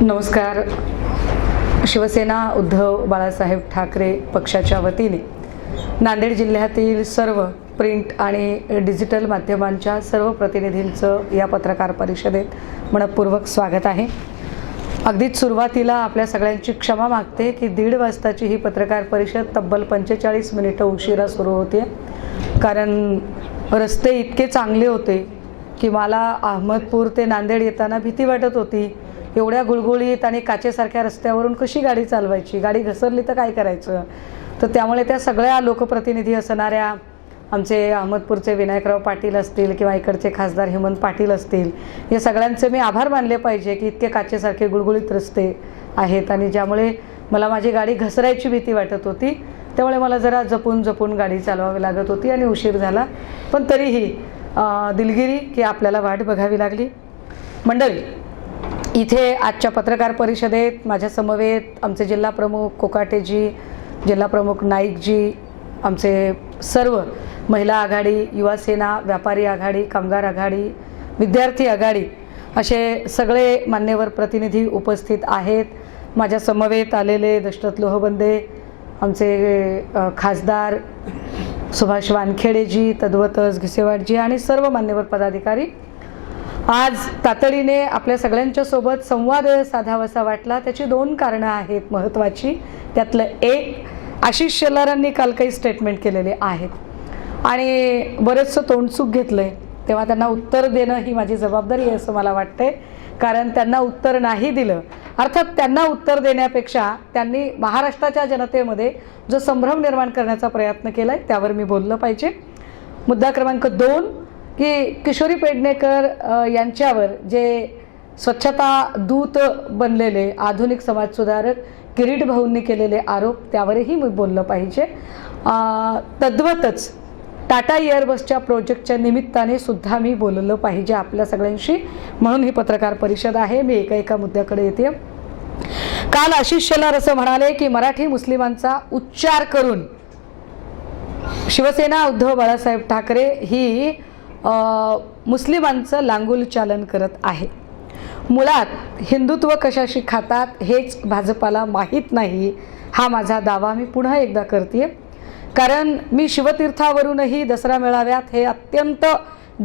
नमस्कार. शिवसेना उद्धव बाळासाहेब ठाकरे पक्षाच्या वतीने नांदेड जिल्ह्यातील सर्व प्रिंट आणि डिजिटल माध्यमांच्या सर्व प्रतिनिधींचं या पत्रकार परिषदेत मनपूर्वक स्वागत आहे. अगदीच सुरुवातीला आपल्या सगळ्यांची क्षमा मागते की 1:30 वाजताची ही पत्रकार परिषद तब्बल 45 मिनिटं उशिरा सुरू होते, कारण रस्ते इतके चांगले होते की मला अहमदपूर ते नांदेड येताना भीती वाटत होती. एवढ्या गुळगुळीत आणि काचेसारख्या रस्त्यावरून कशी गाडी चालवायची, गाडी घसरली तर काय करायचं. तर त्यामुळे त्या सगळ्या लोकप्रतिनिधी असणाऱ्या आमचे अहमदपूरचे विनायकराव पाटील असतील किंवा इकडचे खासदार हेमंत पाटील असतील, या सगळ्यांचे मी आभार मानले पाहिजे की इतके काचेसारखे गुळगुळीत रस्ते आहेत आणि ज्यामुळे मला माझी गाडी घसरायची भीती वाटत होती. त्यामुळे मला जरा जपून गाडी चालवावी लागत होती आणि उशीर झाला, पण तरीही दिलगिरी की आपल्याला वाट बघावी लागली. मंडळी, इथे आजच्या पत्रकार परिषदेत माझ्या समवेत आमचे जिल्हा प्रमुख कोकाटेजी, जिल्हा प्रमुख नाईकजी, आमचे सर्व महिला आघाडी, युवा सेना, व्यापारी आघाडी, कामगार आघाडी, विद्यार्थी आघाडी असे सगळे मान्यवर प्रतिनिधी उपस्थित आहेत. माझ्या समवेत आलेले दशरथ लोहबंदे, आमचे खासदार सुभाष वानखेडेजी, तद्वतच घिसेवाडजी आणि सर्व मान्यवर पदाधिकारी आज तातडीने आपल्या सगळ्यांच्या सोबत संवाद साधावासा वाटला. त्याची 2 कारणं आहेत महत्त्वाची. त्यातलं एक, आशिष शेलारांनी काल काही स्टेटमेंट केलेले आहेत आणि बरंचसं तोंडसुख घेतलं आहे, तेव्हा त्यांना उत्तर देणं ही माझी जबाबदारी आहे असं मला वाटतंय. कारण त्यांना उत्तर नाही दिलं, अर्थात त्यांना उत्तर देण्यापेक्षा त्यांनी महाराष्ट्राच्या जनतेमध्ये जो संभ्रम निर्माण करण्याचा प्रयत्न केला आहे त्यावर मी बोललं पाहिजे. मुद्दा क्रमांक 2 की किशोरी पेडणेकर यांच्यावर जे स्वच्छता दूत बनलेले आधुनिक समाजसुधारक किरीट भाऊंनी केलेले आरोप त्यावरही मी बोललं पाहिजे. तद्वतच टाटा एअरबसच्या प्रोजेक्टच्या निमित्ताने सुद्धा मी बोललं पाहिजे आपल्या सगळ्यांशी, म्हणून ही पत्रकार परिषद आहे. मी एका मुद्द्याकडे येते. काल आशिष शेलार असं म्हणाले की मराठी मुस्लिमांचा उच्चार करून शिवसेना उद्धव बाळासाहेब ठाकरे ही मुस्लिमांचं लांगुल चालन करत आहे. मुळात हिंदुत्व कशाशी खातात हेच भाजपाला माहीत नाही, हा माझा दावा मी पुन्हा एकदा करते. कारण मी शिवतीर्थावरूनही दसरा मेळाव्यात हे अत्यंत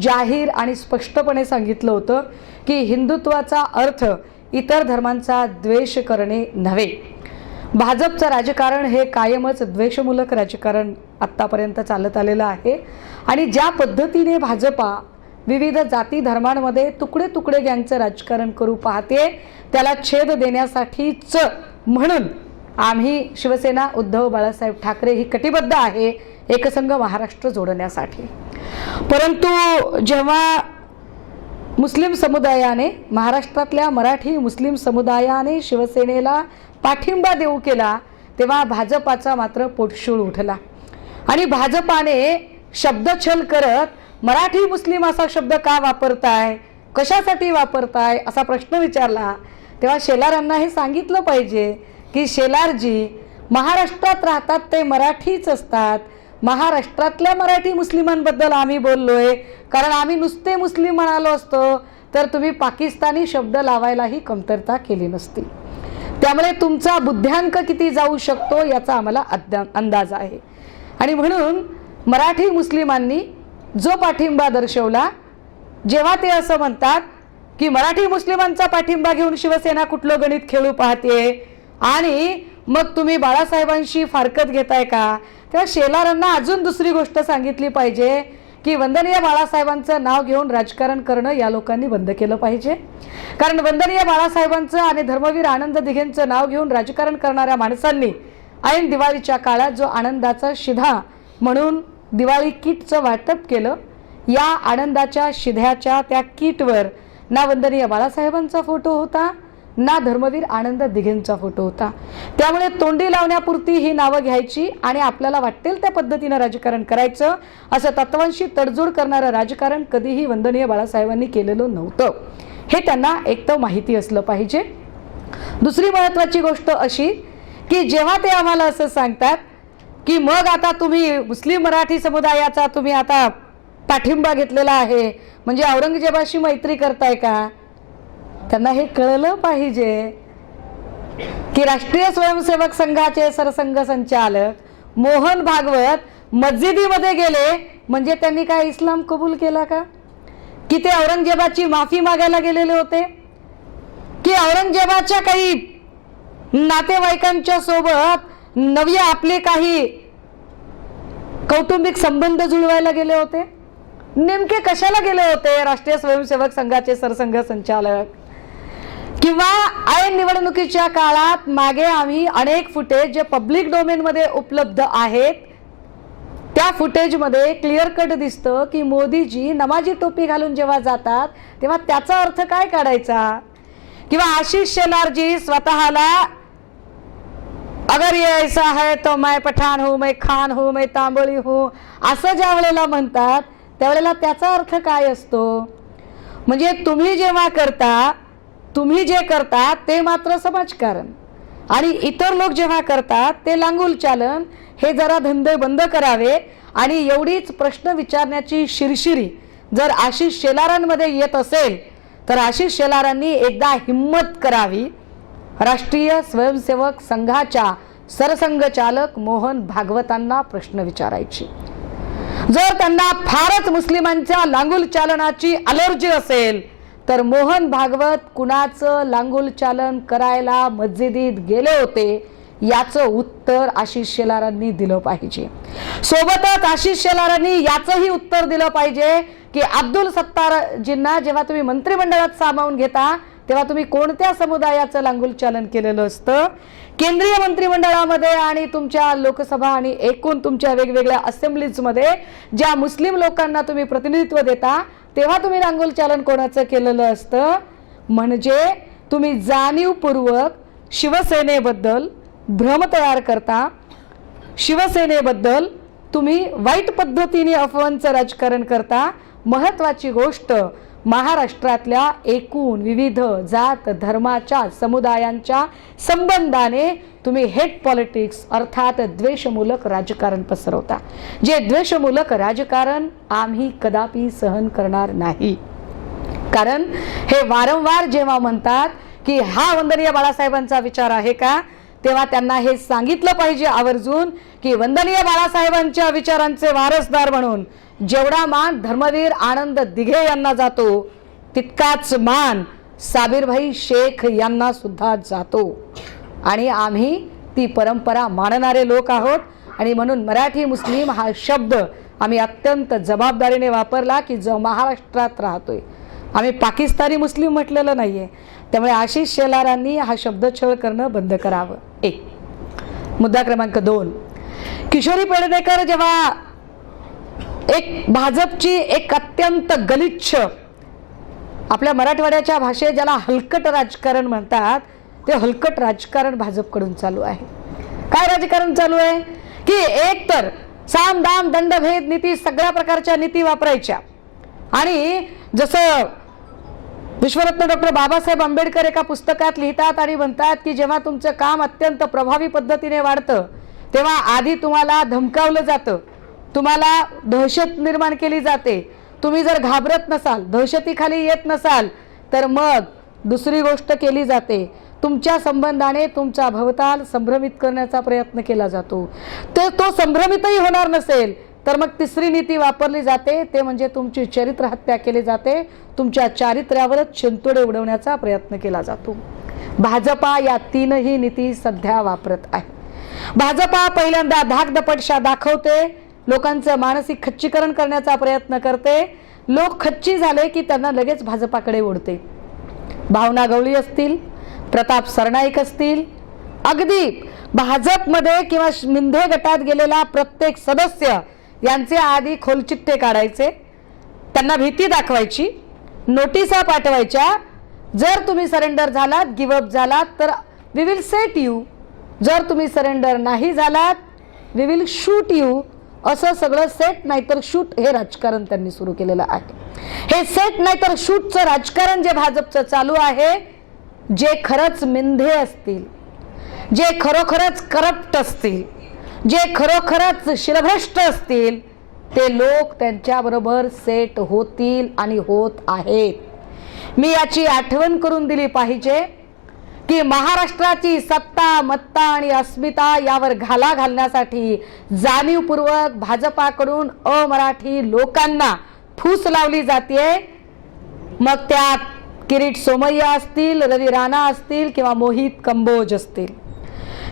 जाहीर आणि स्पष्टपणे सांगितलं होतं की हिंदुत्वाचा अर्थ इतर धर्मांचा द्वेष करणे नव्हे. भाजपचं राजकारण हे कायमच द्वेषमूलक राजकारण आत्तापर्यंत चालत आलेलं आहे आणि ज्या पद्धतीने भाजपा विविध जाती धर्मांमध्ये तुकडे तुकडे गँगचं राजकारण करू पाहते त्याला छेद देण्यासाठीच म्हणून आम्ही शिवसेना उद्धव बाळासाहेब ठाकरे ही कटिबद्ध आहे एकसंघ महाराष्ट्र जोडण्यासाठी. परंतु जेव्हा मुस्लिम समुदायाने, महाराष्ट्रातल्या मराठी मुस्लिम समुदायाने शिवसेनेला पाठिंबा देऊ केला तेव्हा भाजपाचा मात्र पोटशूळ उठला आणि भाजपाने शब्दछल करत मराठी मुस्लिम असा शब्द का वापरताय, कशासाठी वापरताय असा प्रश्न विचारला. तेव्हा शेलारांना हे सांगितलं पाहिजे की शेलारजी, महाराष्ट्रात राहतात ते मराठीच असतात. महाराष्ट्रातल्या मराठी मुस्लिमांबद्दल आम्ही बोललोय, कारण आम्ही नुसते मुस्लिम म्हणालो असतो तर तुम्ही पाकिस्तानी शब्द लावायलाही कमतरता केली नसती. त्यामुळे तुमचा बुद्ध्यांक किती जाऊ शकतो याचा आम्हाला अंदाज आहे. आणि म्हणून मराठी मुस्लिमांनी जो पाठिंबा दर्शवला, जेव्हा ते असं म्हणतात की मराठी मुस्लिमांचा पाठिंबा घेऊन शिवसेना कुठलं गणित खेळू पाहते आणि मग तुम्ही बाळासाहेबांशी फारकत घेताय का, तेव्हा शेलारांना अजून दुसरी गोष्ट सांगितली पाहिजे की वंदनीय बाळासाहेबांचं नाव घेऊन राजकारण करणं या लोकांनी बंद केलं पाहिजे. कारण वंदनीय बाळासाहेबांचं आणि धर्मवीर आनंद दिघेंचं नाव घेऊन राजकारण करणाऱ्या माणसांनी ऐन दिवाळीच्या काळात जो आनंदाचा शिधा म्हणून दिवाळी किटचं वाटप केलं, या आनंदाच्या शिध्याच्या त्या किटवर ना वंदनीय बाळासाहेबांचा फोटो होता ना धर्मवीर आनंद दिघेंचा फोटो होता. त्यामुळे तोंडी लावण्यापुरती ही नावं घ्यायची आणि आपल्याला वाटेल त्या पद्धतीनं राजकारण करायचं, असं तत्वांशी तडजोड करणारं राजकारण कधीही वंदनीय बाळासाहेबांनी केलेलं नव्हतं. हे त्यांना एक तर माहिती असलं पाहिजे. दुसरी महत्त्वाची गोष्ट अशी की जेव्हा ते आम्हाला असं सांगतात की मग आता तुम्ही मुस्लिम मराठी समुदायाचा तुम्ही आता पाठिंबा घेतलेला आहे म्हणजे औरंगजेबाशी मैत्री करताय का, त्यांना हे कळलं पाहिजे की राष्ट्रीय स्वयंसेवक संघाचे सरसंघ संचालक मोहन भागवत मस्जिदीमध्ये गेले म्हणजे त्यांनी काय इस्लाम कबूल केला का? की ते औरंगजेबाची माफी मागायला गेलेले होते? की औरंगजेबाच्या काही नातेवाईकांच्या सोबत नवी आपले काही कौटुंबिक संबंध जुळवायला गेले होते? नेमके कशाला गेले होते राष्ट्रीय स्वयंसेवक संघाचे सरसंघ संचालक? किंवा ऐन निवडणुकीच्या काळात मागे आम्ही अनेक फुटेज जे पब्लिक डोमेन मध्ये उपलब्ध आहेत, त्या फुटेज मध्ये क्लिअर कट दिसतं की मोदीजी नमाजी टोपी घालून जेव्हा जातात तेव्हा त्याचा अर्थ काय काढायचा? किंवा आशीष शेलारजी स्वतःला अगर ये ऐसा है तो मैं पठाण हूं, मैं खान हूं, मैं तांबळी हूं असं ज्या वेळेला म्हणतात त्यावेळेला त्याचा अर्थ काय असतो? म्हणजे तुम्ही जेव्हा करता, तुम्ही जे करता ते मात्र समाजकारण आणि इतर लोक जेव्हा करतात ते लांगुल चालन. हे जरा धंदे बंद करावे आणि एवढीच प्रश्न विचारण्याची शिरशिरी जर आशिष शेलारांमध्ये येत असेल तर आशिष शेलारांनी एकदा हिम्मत करावी. राष्ट्रीय स्वयंसेवक संघाच्या सरसंघचालक मोहन भागवतांना प्रश्न विचारायची. जर त्यांना फारच मुस्लिमांच्या लांगुल चालनाची अलर्जी असेल तर मोहन भागवत कुणाचं लांगुल चालन करायला मस्जिदीत गेले होते याचं उत्तर आशिष शेलारांनी दिलं पाहिजे. सोबतच आशिष शेलारांनी याचंही उत्तर दिलं पाहिजे की अब्दुल सत्तारजींना जेव्हा तुम्ही मंत्रिमंडळात सामावून घेता तेव्हा तुम्ही कोणत्या समुदायाचं लांगुल चालन केलेलं असतं? केंद्रीय मंत्रिमंडळामध्ये आणि तुमच्या लोकसभा आणि एकूण तुमच्या वेगवेगळ्या असेंब्लीजमध्ये ज्या मुस्लिम लोकांना तुम्ही प्रतिनिधित्व देता तेव्हा तुम्ही लांगुल चालन कोणाचं केलेलं असतं? म्हणजे तुम्ही जाणीवपूर्वक शिवसेनेबद्दल भ्रम तयार करता. शिवसेनेबद्दल तुम्ही वाईट पद्धतीने अफवांचं राजकारण करता. महत्वाची गोष्ट, महाराष्ट्रातल्या एकूण विविध जात धर्माच्या समुदायांच्या संबंधाने तुम्ही हेट पॉलिटिक्स अर्थात द्वेषमूलक राजकारण पसरवता. जे द्वेषमूलक राजकारण आम्ही कदापि सहन करणार नाही. कारण हे वारंवार जेव्हा म्हणतात की हा वंदनीय बाळासाहेबांचा विचार आहे का, तेव्हा त्यांना हे सांगितलं पाहिजे आवर्जून की वंदनीय बाळासाहेबांच्या विचारांचे वारसदार म्हणून जेवढा मान धर्मवीर आनंद दिघे यांना जातो तितकाच मान साबिरभाई शेख यांना सुद्धा जातो. आणि आम्ही ती परंपरा मानणारे लोक आहोत आणि म्हणून मराठी मुस्लिम हा शब्द आम्ही अत्यंत जबाबदारीने वापरला की जो महाराष्ट्रात राहतोय. आम्ही पाकिस्तानी मुस्लिम म्हटलेलं नाहीये. त्यामुळे आशिष शेलारांनी हा शब्दछळ करणं बंद करावं. एक मुद्दा क्रमांक 2, किशोरी पेडणेकर जेव्हा एक भाजपची एक अत्यंत गलिच्छ आपल्या मराठवाड्याच्या भाषेत ज्याला हलकट राजकारण म्हणतात ते हलकट राजकारण भाजपकडून चालू आहे. काय राजकारण चालू आहे की एक तर साम दाम दंडभेद नीती सगळ्या प्रकारच्या नीती वापरायच्या आणि जसं विश्वरत्न डॉक्टर बाबासाहेब आंबेडकर एका पुस्तकात लिहितात आणि म्हणतात की जेव्हा तुमचं काम अत्यंत प्रभावी पद्धतीने वाढतं तेव्हा आधी तुम्हाला धमकावलं जातं, तुम्हाला दहशत निर्माण केली जाते. तुम्ही जर घाबरत नसाल, दहशतीखाली येत नसाल तर मग दुसरी गोष्ट केली जाते, तुमच्या संबंधाने तुमचा भवताल संभ्रमित करण्याचा प्रयत्न केला जातो. तर तो संभ्रमितही होणार नसेल तर मग तिसरी नीती वापरली जाते, ते म्हणजे तुमची चरित्र हत्या केली जाते, तुमच्या चारित्र्यावरच शिंतोडे उडवण्याचा प्रयत्न केला जातो. भाजपा या तीनही नीती सध्या वापरत आहे. भाजपा पहिल्यांदा धाकदपटशा दाखवते, लोकांचं मानसिक खच्चीकरण करण्याचा प्रयत्न करते. लोक खच्ची झाले की त्यांना लगेच भाजपाकडे ओढते. भावना गवळी असतील, प्रताप सरनाईक असतील, अगदी भाजपमध्ये किंवा मिंधे गटात गेलेला प्रत्येक सदस्य यांचे आधी खोलचिठ्ठे काढायचे, त्यांना भीती दाखवायची, नोटिसा पाठवायच्या. जर तुम्ही सरेंडर झालात, गिव्ह अप झालात तर वी विल सेट यू, जर तुम्ही सरेंडर नाही झालात वी विल शूट यू. असं सगळं सेट नाहीतर शूट हे राजकारण त्यांनी सुरू केलेलं आहे. हे सेट नाहीतर शूटचं राजकारण जे भाजपचं चालू आहे, जे खरंच मिंधे असतील, जे खरोखरच करप्ट असतील, जे खरोखरच शिरभ्रष्ट असतील ते लोक त्यांच्याबरोबर सेट होतील आणि होत आहेत. मी याची आठवण करून दिली पाहिजे की महाराष्ट्राची सत्ता, मत्ता आणि अस्मिता यावर घाला घालण्यासाठी जाणीवपूर्वक भाजपाकडून अमराठी लोकांना फूस लावली जाते। मग त्यात किरीट सोमय्या असतील, रवी राणा असतील किंवा मोहित कंबोज असतील,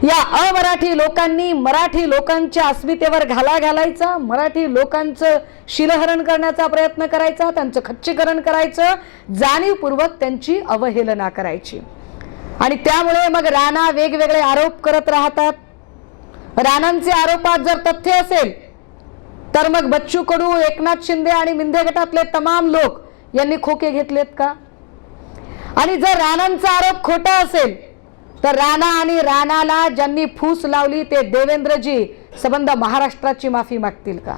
या अमराठी लोकांनी मराठी लोकांच्या अस्मितेवर घाला घालायचा, मराठी लोकांचं शिरहरण करण्याचा प्रयत्न करायचा, त्यांचं खच्चीकरण करायचं, जाणीवपूर्वक त्यांची अवहेलना करायची। आणि त्यामुळे मग राणा वेगवेगळे आरोप करत राहतात। राणांचे आरोपात जर तथ्य असेल तर मग बच्चू कडू, एकनाथ शिंदे आणि मिंदे गटातले तमाम लोक यांनी खोके घेतलेत का? आणि जर राणांचा आरोप खोटा असेल तर राणा आणि राणाला ज्यांनी फूस लावली ते देवेंद्रजी संबंध महाराष्ट्राची माफी मागतील का?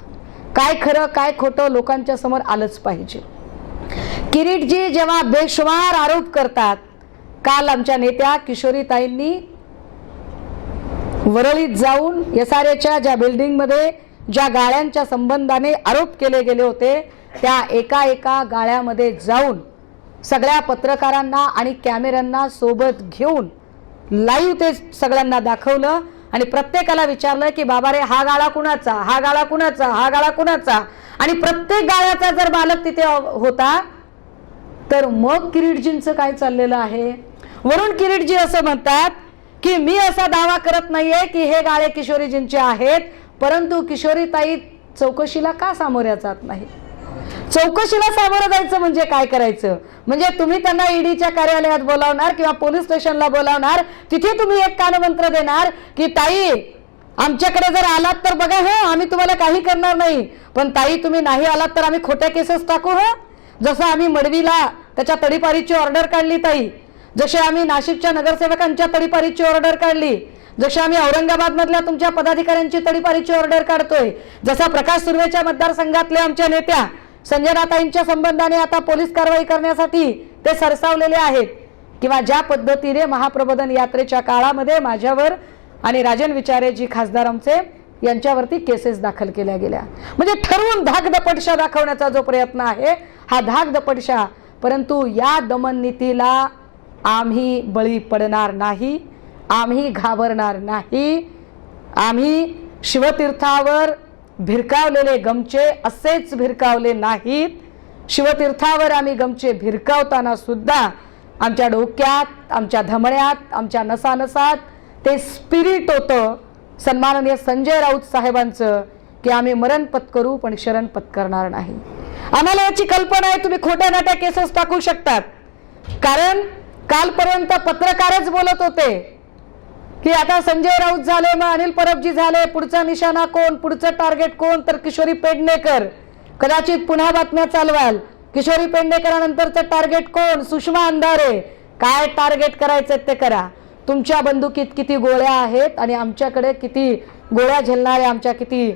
काय खरं काय खोटं लोकांच्या समोर आलंच पाहिजे। किरीटजी जेव्हा बेशुमार आरोप करतात, काल आमच्या नेत्या किशोरीताईंनी वरळीत जाऊन एसआरएच्या ज्या बिल्डिंगमध्ये ज्या गाळ्यांच्या संबंधाने आरोप केले गेले होते त्या एका एका गाळ्यामध्ये जाऊन सगळ्या पत्रकारांना आणि कॅमेऱ्यांना सोबत घेऊन लाईव्ह ते सगळ्यांना दाखवलं आणि प्रत्येकाला विचारलं की बाबा रे हा गाळा कुणाचा, हा गाळा कुणाचा, हा गाळा कुणाचा, आणि प्रत्येक गाळ्याचा जर मालक तिथे होता तर मग किरीटजींचं काय चाललेलं आहे? वरून किरीटजी असं म्हणतात की मी असा दावा करत नाहीये की हे गाळे किशोरीजींचे आहेत, परंतु किशोरीताई चौकशीला का सामोऱ्या जात नाही? चौकशीला सामोरं जायचं म्हणजे काय करायचं? म्हणजे तुम्ही त्यांना ईडीच्या कार्यालयात बोलावणार किंवा पोलीस स्टेशनला बोलावणार, तिथे तुम्ही एक कानमंत्र देणार की ताई आमच्याकडे जर आलात तर बघा हो आम्ही तुम्हाला काही करणार नाही, पण ताई तुम्ही नाही आलात तर आम्ही खोट्या केसेस टाकू हो। जसं आम्ही मडवीला त्याच्या तडीपारीची ऑर्डर काढली ताई, जसे आम्ही नाशिकच्या नगरसेवकांच्या तडीपारीची ऑर्डर काढली, जसे आम्ही औरंगाबाद मधल्या तुमच्या पदाधिकाऱ्यांची तडीपारीची ऑर्डर काढतोय, जसा प्रकाश सुर्वेच्या मतदारसंघातल्या आमच्या नेत्या संजनाताईंच्या संबंधाने आता पोलीस कारवाई करण्यासाठी ते सरसावलेले आहेत, किंवा ज्या पद्धतीने महाप्रबोधन यात्रेच्या काळामध्ये माझ्यावर आणि राजन विचारे जी खासदार आमचे यांच्यावरती केसेस दाखल केल्या गेल्या। म्हणजे ठरवून धाकदपटशा दाखवण्याचा जो प्रयत्न आहे हा धाकदपटशा, परंतु या दमन नीतीला आम्ही बळी पडणार नाही, आम्ही घाबरणार नाही। आम्ही शिवतीर्थावर भिरकावलेले गमचे असेच भिरकावले नाहीत। शिवतीर्थावर आम्ही गमचे भिरकावताना सुद्धा आमच्या डोक्यात, आमच्या धमण्यात, आमच्या नसानसात ते स्पिरिट होतं सन्माननीय संजय राऊत साहेबांचं की आम्ही मरण पत्करू पण शरण पत्करणार नाही। आम्हाला याची कल्पना आहे तुम्ही खोट्या नाट्या केसेस टाकू शकतात, कारण कालपर्यंत पत्रकारच बोलत होते की आता संजय राऊत झाले, मग अनिल परबजी झाले, पुढचा निशाणा कोण, पुढचं टार्गेट कोण, तर किशोरी पेडणेकर। कदाचित पुन्हा बातम्या चालवाल किशोरी पेडणेकरांनंतरचं टार्गेट कोण, सुषमा अंधारे। काय टार्गेट करायचं ते करा, तुमच्या बंदुकीत किती गोळ्या आहेत आणि आमच्याकडे किती गोळ्या झेलणाऱ्या आमच्या किती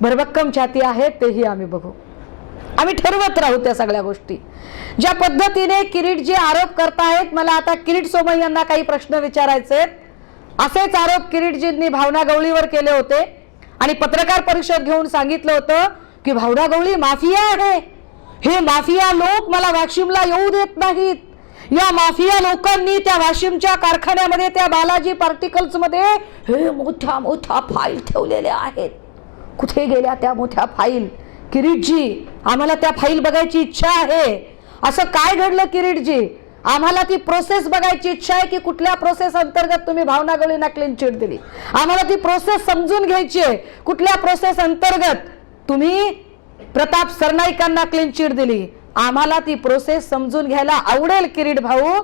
भरभक्कम छाती आहेत तेही आम्ही बघू, आम्ही ठरवत राहू त्या सगळ्या गोष्टी। ज्या पद्धतीने किरीटजी आरोप करतायत, मला आता किरीट सोमय्यांना काही प्रश्न विचारायचे। असेच आरोप किरीटजींनी भावना गवळीवर केले होते आणि पत्रकार परिषद घेऊन सांगितलं होतं की भावना गवळी माफिया आहे, हे माफिया लोक मला वाशिमला येऊ देत नाहीत, या माफिया लोकांनी त्या वाशिमच्या कारखान्यामध्ये त्या बालाजी पार्टिकल्स मध्ये हे मोठ्या मोठ्या फाईल ठेवलेल्या आहेत। कुठे गेल्या त्या मोठ्या फाईल? किरीटजी आम्हाला त्या फाईल बघायची इच्छा आहे। असं काय घडलं किरीटजी? आम्हाला ती प्रोसेस बघायची इच्छा आहे की कुठल्या प्रोसेस अंतर्गत तुम्ही भावना गवळींना क्लीन चिट दिली। आम्हाला ती प्रोसेस समजून घ्यायची आहे, कुठल्या प्रोसेस अंतर्गत तुम्ही प्रताप सरनाईकांना क्लीन चिट दिली। आम्हाला ती प्रोसेस समजून घ्यायला आवडेल किरीट भाऊ,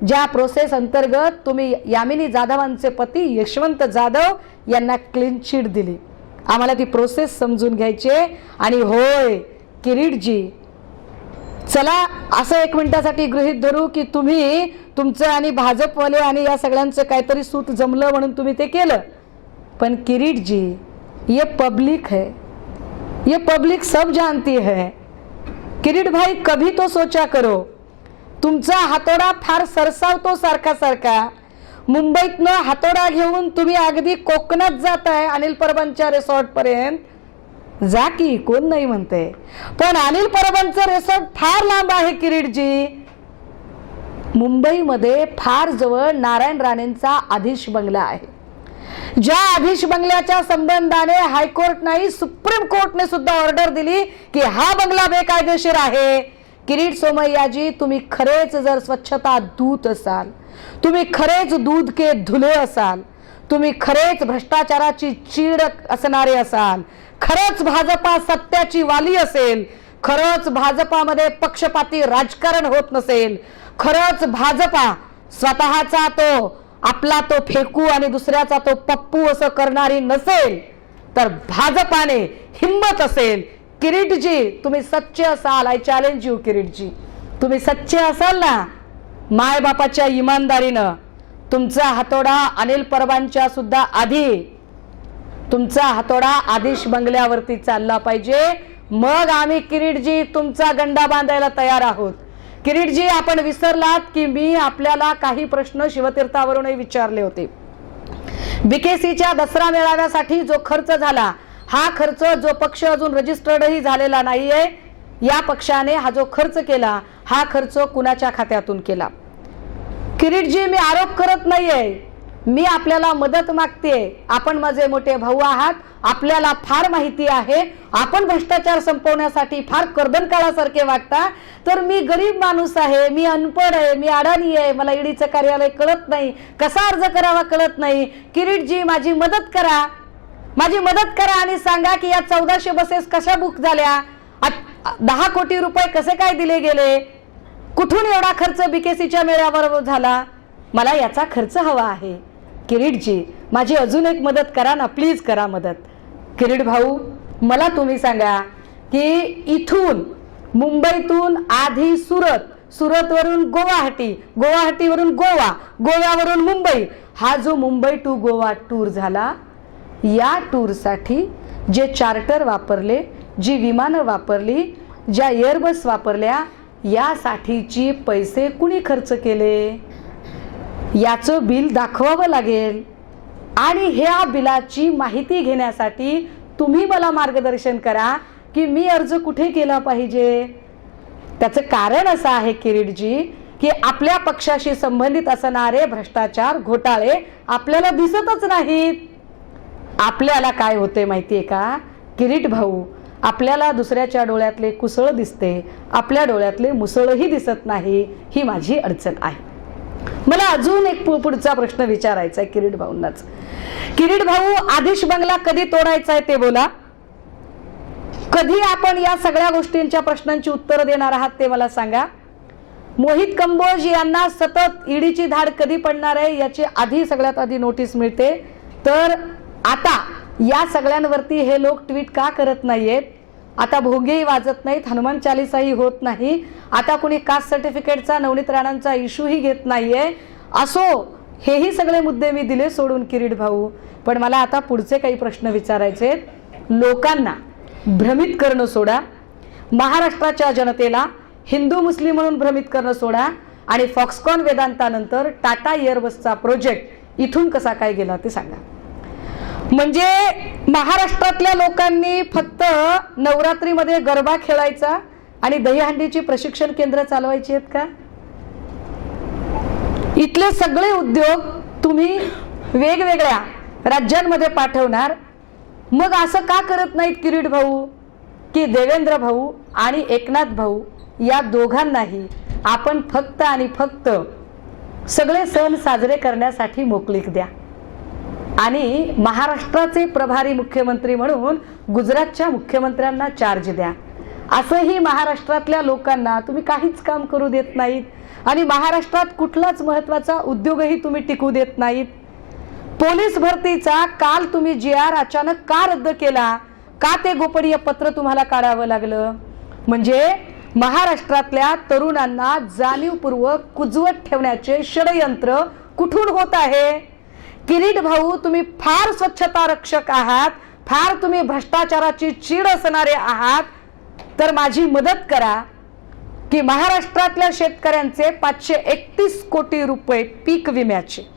ज्या प्रोसेस अंतर्गत तुम्ही यामिनी जाधवांचे पती यशवंत जाधव यांना क्लीन चिट दिली। आम्हाला ती प्रोसेस समजून घ्यायची। आणि होय किरीटजी, चला असं एक मिनिटासाठी गृहीत धरू की तुम्ही तुमचं आणि भाजपवाले आणि या सगळ्यांचं काहीतरी सूत जमलं म्हणून तुम्ही ते केलं, पण किरीटजी ये पब्लिक है, ये पब्लिक सब जानती है। किरीट भाई कभी तो सोचा करो, तुमचा हातोडा फार सरसावतो सारखा सारखा। मुंबईतनं हातोडा घेऊन तुम्ही अगदी कोकणात जाताय अनिल परबांच्या रिसॉर्ट पर्यंत, जा की कोण नाही म्हणते, पण अनिल परबांचं रिसॉर्ट फार लांब आहे किरीटजी। मुंबईमध्ये फार जवळ नारायण राणेंचा आदिश बंगला आहे. ज्या आदिश बंगल्याच्या संबंधाने हायकोर्ट नाही सुप्रीम कोर्टने सुद्धा ऑर्डर दिली की हा बंगला बेकायदेशीर आहे. किरीट सोमय्याजी, तुम्ही खरेच जर स्वच्छता दूत असाल, तुम्ही खरेच दूध के धुले असाल, तुम्ही खरेच भ्रष्टाचाराची चीड असणारे असाल, खरंच भाजपा सत्याची वाली असेल, खरंच भाजपामध्ये पक्षपाती राजकारण होत नसेल, खरंच भाजपा स्वतःचा तो आपला तो फेकू आणि दुसऱ्याचा तो पप्पू असं करणारी नसेल, तर भाजपाने हिम्मत असेल, किरीटजी तुम्ही सच्चे असाल, आय चॅलेंज यू किरीटजी, तुम्ही सच्चे असाल ना, मायबापाच्या इमानदारीनं तुमचा हातोडा अनिल परबांच्या सुद्धा आधी तुमचा हातोडा आदिश बंगल्यावरती चालला पाहिजे. मग आम्ही किरीटजी तुमचा गंडा बांधायला तयार आहोत. किरीटजी, आपण विसरलात की मी आपल्याला काही प्रश्न शिवतीर्थावरूनही विचारले होते. बीकेसीच्या दसरा मेळाव्यासाठी जो खर्च झाला, हा खर्च जो पक्ष अजून रजिस्टर्डही झालेला नाहीये, या पक्षाने हा जो खर्च केला, हा खर्च कुणाच्या खात्यातून केला? किरीटजी, मी आरोप करत नाहीये, मी आपल्याला मदत मागते. आपण माझे मोठे भाऊ आहात, आपल्याला फार माहिती आहे, आपण भ्रष्टाचार संपवण्यासाठी फार कर्दन काळासारखे वागता, तर मी गरीब माणूस आहे, मी अनपढ आहे, मी अडाणी आहे, मला ईडीचं कार्यालय कळत नाही, कसा अर्ज करावा कळत नाही. किरीटजी, माझी मदत करा, माझी मदत करा आणि सांगा की या 1400 बसेस कशा बुक झाल्या, 10 कोटी रुपये कसे काय दिले गेले, कुठून एवढा खर्च बीकेसीच्या मेळाव्यावर झाला, मला याचा खर्च हवा आहे. किरीटजी, माझी अजून एक मदत करा ना, प्लीज करा मदत. किरीट भाऊ, मला तुम्ही सांगा की इथून मुंबईतून आधी सुरत, सुरतवरून गुवाहाटी, गुवाहाटीवरून गोवा, गोव्यावरून मुंबई, हा जो मुंबई टू गोवा टूर झाला, या टूरसाठी जे चार्टर वापरले, जी विमानं वापरली, ज्या एअरबस वापरल्या, यासाठीची पैसे कुणी खर्च केले याचं बिल दाखवावं लागेल. आणि ह्या बिलाची माहिती घेण्यासाठी तुम्ही मला मार्गदर्शन करा की मी अर्ज कुठे केला पाहिजे. त्याचं कारण असं आहे किरीटजी की आपल्या पक्षाशी संबंधित असणारे भ्रष्टाचार, घोटाळे आपल्याला दिसतच नाहीत. आपल्याला काय होते माहितीये का किरीट भाऊ, आपल्याला दुसऱ्याच्या डोळ्यातले कुसळ दिसते, आपल्या डोळ्यातले मुसळही दिसत नाही. ही माझी अडचण आहे. मला अजून एक पुढचा प्रश्न विचारायचा आहे किरीट भाऊंनाच. किरीट भाऊ, आदिश बंगला कधी तोडायचा आहे ते बोला. कधी आपण या सगळ्या गोष्टींच्या प्रश्नांची उत्तर देणार आहात ते मला सांगा. मोहित कंबोज यांना सतत ईडीची धाड कधी पडणार आहे याची आधी सगळ्यात आधी नोटीस मिळते. तर आता या सगळ्यांवरती हे लोक ट्विट का करत नाहीयेत? आता भोंगेही वाजत नाहीत, हनुमान चालीसाही होत नाही, आता कोणी कास्ट सर्टिफिकेटचा, नवनीत राणांचा इश्यूही घेत नाहीये. असो, हेही सगळे मुद्दे मी दिले सोडून किरीट भाऊ, पण मला आता पुढचे काही प्रश्न विचारायचे. लोकांना भ्रमित करणं सोडा, महाराष्ट्राच्या जनतेला हिंदू मुस्लिम म्हणून भ्रमित करणं सोडा आणि फॉक्सकॉन वेदांतानंतर टाटा एअरबसचा प्रोजेक्ट इथून कसा काय गेला ते सांगा. म्हणजे महाराष्ट्रातल्या लोकांनी फक्त नवरात्रीमध्ये गरबा खेळायचा आणि दहीहंडीची प्रशिक्षण केंद्र चालवायची आहेत का? इथले सगळे उद्योग तुम्ही वेगवेगळ्या राज्यांमध्ये पाठवणार. मग असं का करत नाहीत किरीट भाऊ की देवेंद्र भाऊ आणि एकनाथ भाऊ या दोघांनाही आपण फक्त आणि फक्त सगळे सण साजरे करण्यासाठी मोकळीक द्या आणि महाराष्ट्राचे प्रभारी मुख्यमंत्री म्हणून गुजरातच्या मुख्यमंत्र्यांना चार्ज द्या. असंही महाराष्ट्रातल्या लोकांना तुम्ही काहीच काम करू देत नाहीत आणि महाराष्ट्रात कुठलाच महत्त्वाचा उद्योगही तुम्ही टिकू देत नाहीत. पोलीस भरतीचा काल तुम्ही GR अचानक का रद्द केला? का ते गोपनीय पत्र तुम्हाला काढावं लागलं? म्हणजे महाराष्ट्रातल्या तरुणांना जाणीवपूर्वक कुजवत ठेवण्याचे षडयंत्र कुठून होत आहे? किरीट भाऊ, तुम्ही फार स्वच्छता रक्षक आहात, फार तुम्ही भ्रष्टाचाराची चीड असणारे आहात. तर माझी मदत करा की महाराष्ट्रातल्या शेतकऱ्यांचे 531 कोटी रुपये पीक विम्याचे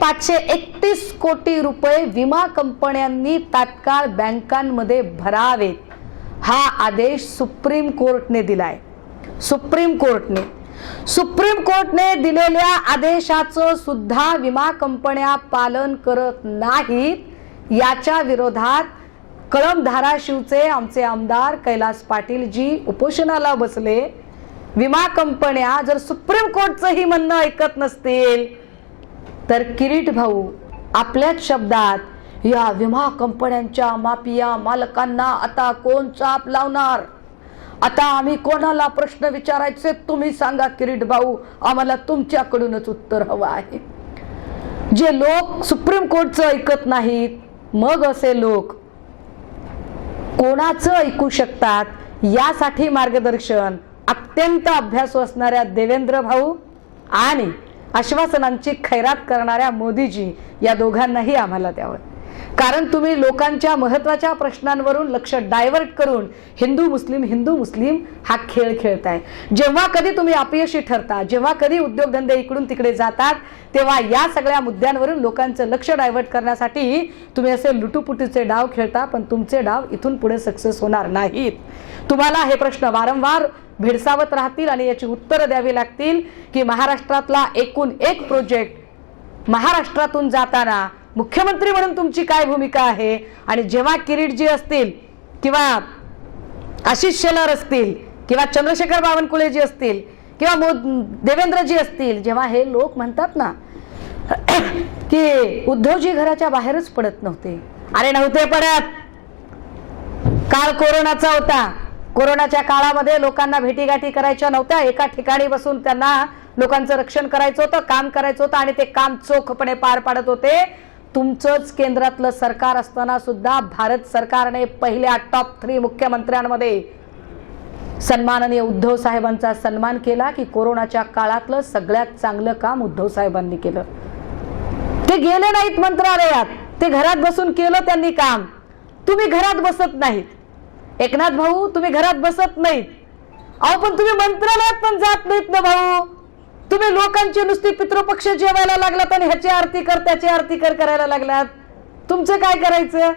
531 कोटी रुपये विमा कंपन्यांनी तात्काळ बँकांमध्ये भरावेत. हा आदेश सुप्रीम कोर्टने दिलाय. सुप्रीम कोर्टने सुप्रीम कोर्टने दिलेल्या आदेशाचं सुद्धा विमा कंपन्या पालन करत नाहीत। याच्या विरोधात कळंब धाराशिवचे आमचे आमदार कैलास पाटील जी उपोषणाला बसले। विमा कंपन्या जर सुप्रीम कोर्टचंही म्हणणं ऐकत नसतील तर किरीट भाऊ आपल्याच शब्दात या विमा कंपन्यांच्या माफिया मालकांना आता कोण चाप लावणार, आता आम्ही कोणाला प्रश्न विचारायचे तुम्ही सांगा किरीट भाऊ, आम्हाला तुमच्याकडूनच उत्तर हवं आहे। जे लोक सुप्रीम कोर्टचं ऐकत नाहीत मग असे लोक कोणाचं ऐकू शकतात, यासाठी मार्गदर्शन अत्यंत अभ्यासू असणाऱ्या देवेंद्र भाऊ आणि आश्वासनांची खैरात करणाऱ्या मोदीजी या दोघांनाही आम्हाला द्यावं। कारण तुम्ही लोकांच्या महत्त्वाच्या प्रश्नांवरून लक्ष डायव्हर्ट करून हिंदू मुस्लिम हा खेळ खेळताय। जेव्हा कधी तुम्ही अपयशी ठरता, जेव्हा कधी उद्योगधंदे इकडून तिकडे जातात, तेव्हा या सगळ्या मुद्द्यांवरून लोकांचं लक्ष डायव्हर्ट करण्यासाठी तुम्ही असे लुटुपुटीचे डाव खेळता, पण तुमचे डाव इथून पुढे सक्सेस होणार नाहीत। तुम्हाला हे प्रश्न वारंवार भेडसावत राहतील आणि याची उत्तरं द्यावी लागतील की महाराष्ट्रातला एकूण एक प्रोजेक्ट महाराष्ट्रातून जाताना मुख्यमंत्री म्हणून तुमची काय भूमिका आहे। आणि जेव्हा किरीटजी असतील किंवा आशिष शेलार असतील किंवा चंद्रशेखर बावनकुळेजी असतील किंवा देवेंद्रजी असतील, जेव्हा हे लोक म्हणतात ना की उद्धवजी घराच्या बाहेरच पडत नव्हते, अरे नव्हते पडत, काळ कोरोनाचा होता, कोरोनाच्या काळामध्ये लोकांना भेटीगाठी करायच्या नव्हत्या, एका ठिकाणी बसून त्यांना लोकांचं रक्षण करायचं होतं, काम करायचं होतं आणि ते काम चोखपणे पार पाडत होते। तुमचंच केंद्रातलं सरकार असताना सुद्धा भारत सरकारने पहिल्या टॉप 3 मुख्यमंत्र्यांमध्ये सन्माननीय उद्धव साहेबांचा सन्मान केला की कोरोनाच्या काळातलं सगळ्यात चांगलं काम उद्धव साहेबांनी केलं। ते गेले नाहीत मंत्रालयात, ते घरात बसून केलं त्यांनी काम। तुम्ही घरात बसत नाहीत एकनाथ भाऊ, तुम्ही घरात बसत नाहीत, अहो पण तुम्ही मंत्रालयात पण जात नाहीत ना भाऊ। तुम्ही लोकांची नुसती पितृपक्ष जेवायला लागलात आणि ह्याची आरती कर त्याची आरती कर करायला लागलात, तुमचं काय करायचं?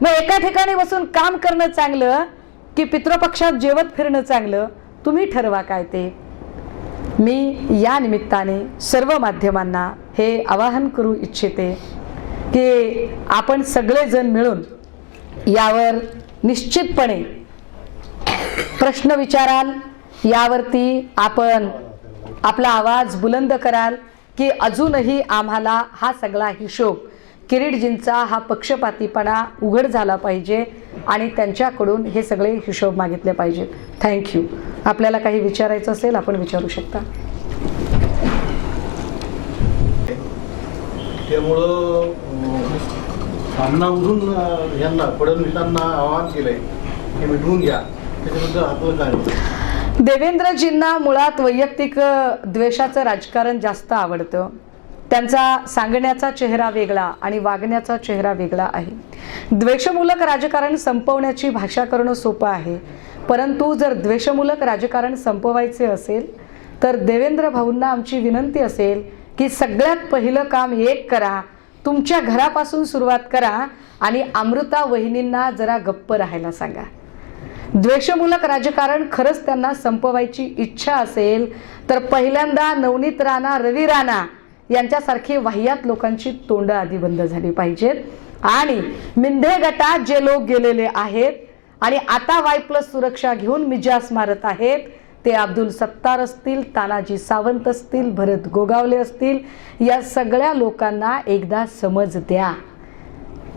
मग एका ठिकाणी बसून काम करणं चांगलं की पितृपक्षात जेवत फिरणं चांगलं, तुम्ही ठरवा काय ते। मी या निमित्ताने सर्व माध्यमांना हे आवाहन करू इच्छिते की आपण सगळेजण मिळून यावर निश्चितपणे प्रश्न विचाराल, यावरती आपण आपला आवाज बुलंद कराल की अजूनही आम्हाला हा सगळा हिशोब किरीटजींचा हा पक्षपातीपणा उघड झाला पाहिजे आणि त्यांच्याकडून हे सगळे हिशोब मागितले पाहिजेत। थँक्यू। आपल्याला काही विचारायचं असेल आपण विचारू शकता। त्यामुळं सामनावरून यांना फडणवीसांना आवाहन केलंय की मिटवून घ्या, त्याच्याबद्दल आपलं काय? देवेंद्रजींना मुळात वैयक्तिक द्वेषाचं राजकारण जास्त आवडतं। त्यांचा सांगण्याचा चेहरा वेगळा आणि वागण्याचा चेहरा वेगळा आहे। द्वेषमूलक राजकारण संपवण्याची भाषा करणं सोपं आहे, परंतु जर द्वेषमूलक राजकारण संपवायचे असेल तर देवेंद्र भाऊंना आमची विनंती असेल की सगळ्यात पहिलं काम एक करा, तुमच्या घरापासून सुरुवात करा आणि अमृता वहिनींना जरा गप्प राहायला सांगा। द्वेषमूलक राजकारण खरंच त्यांना संपवायची इच्छा असेल तर पहिल्यांदा नवनीत राणा, रवी राणा यांच्यासारखी वाह्यात लोकांची तोंड आधी बंद झाली पाहिजेत आणि मिंधे गटात जे लोक गेलेले आहेत आणि आता Y+ सुरक्षा घेऊन मिजाज मारत आहेत ते अब्दुल सत्तार असतील, तानाजी सावंत असतील, भरत गोगावले असतील, या सगळ्या लोकांना एकदा समज द्या।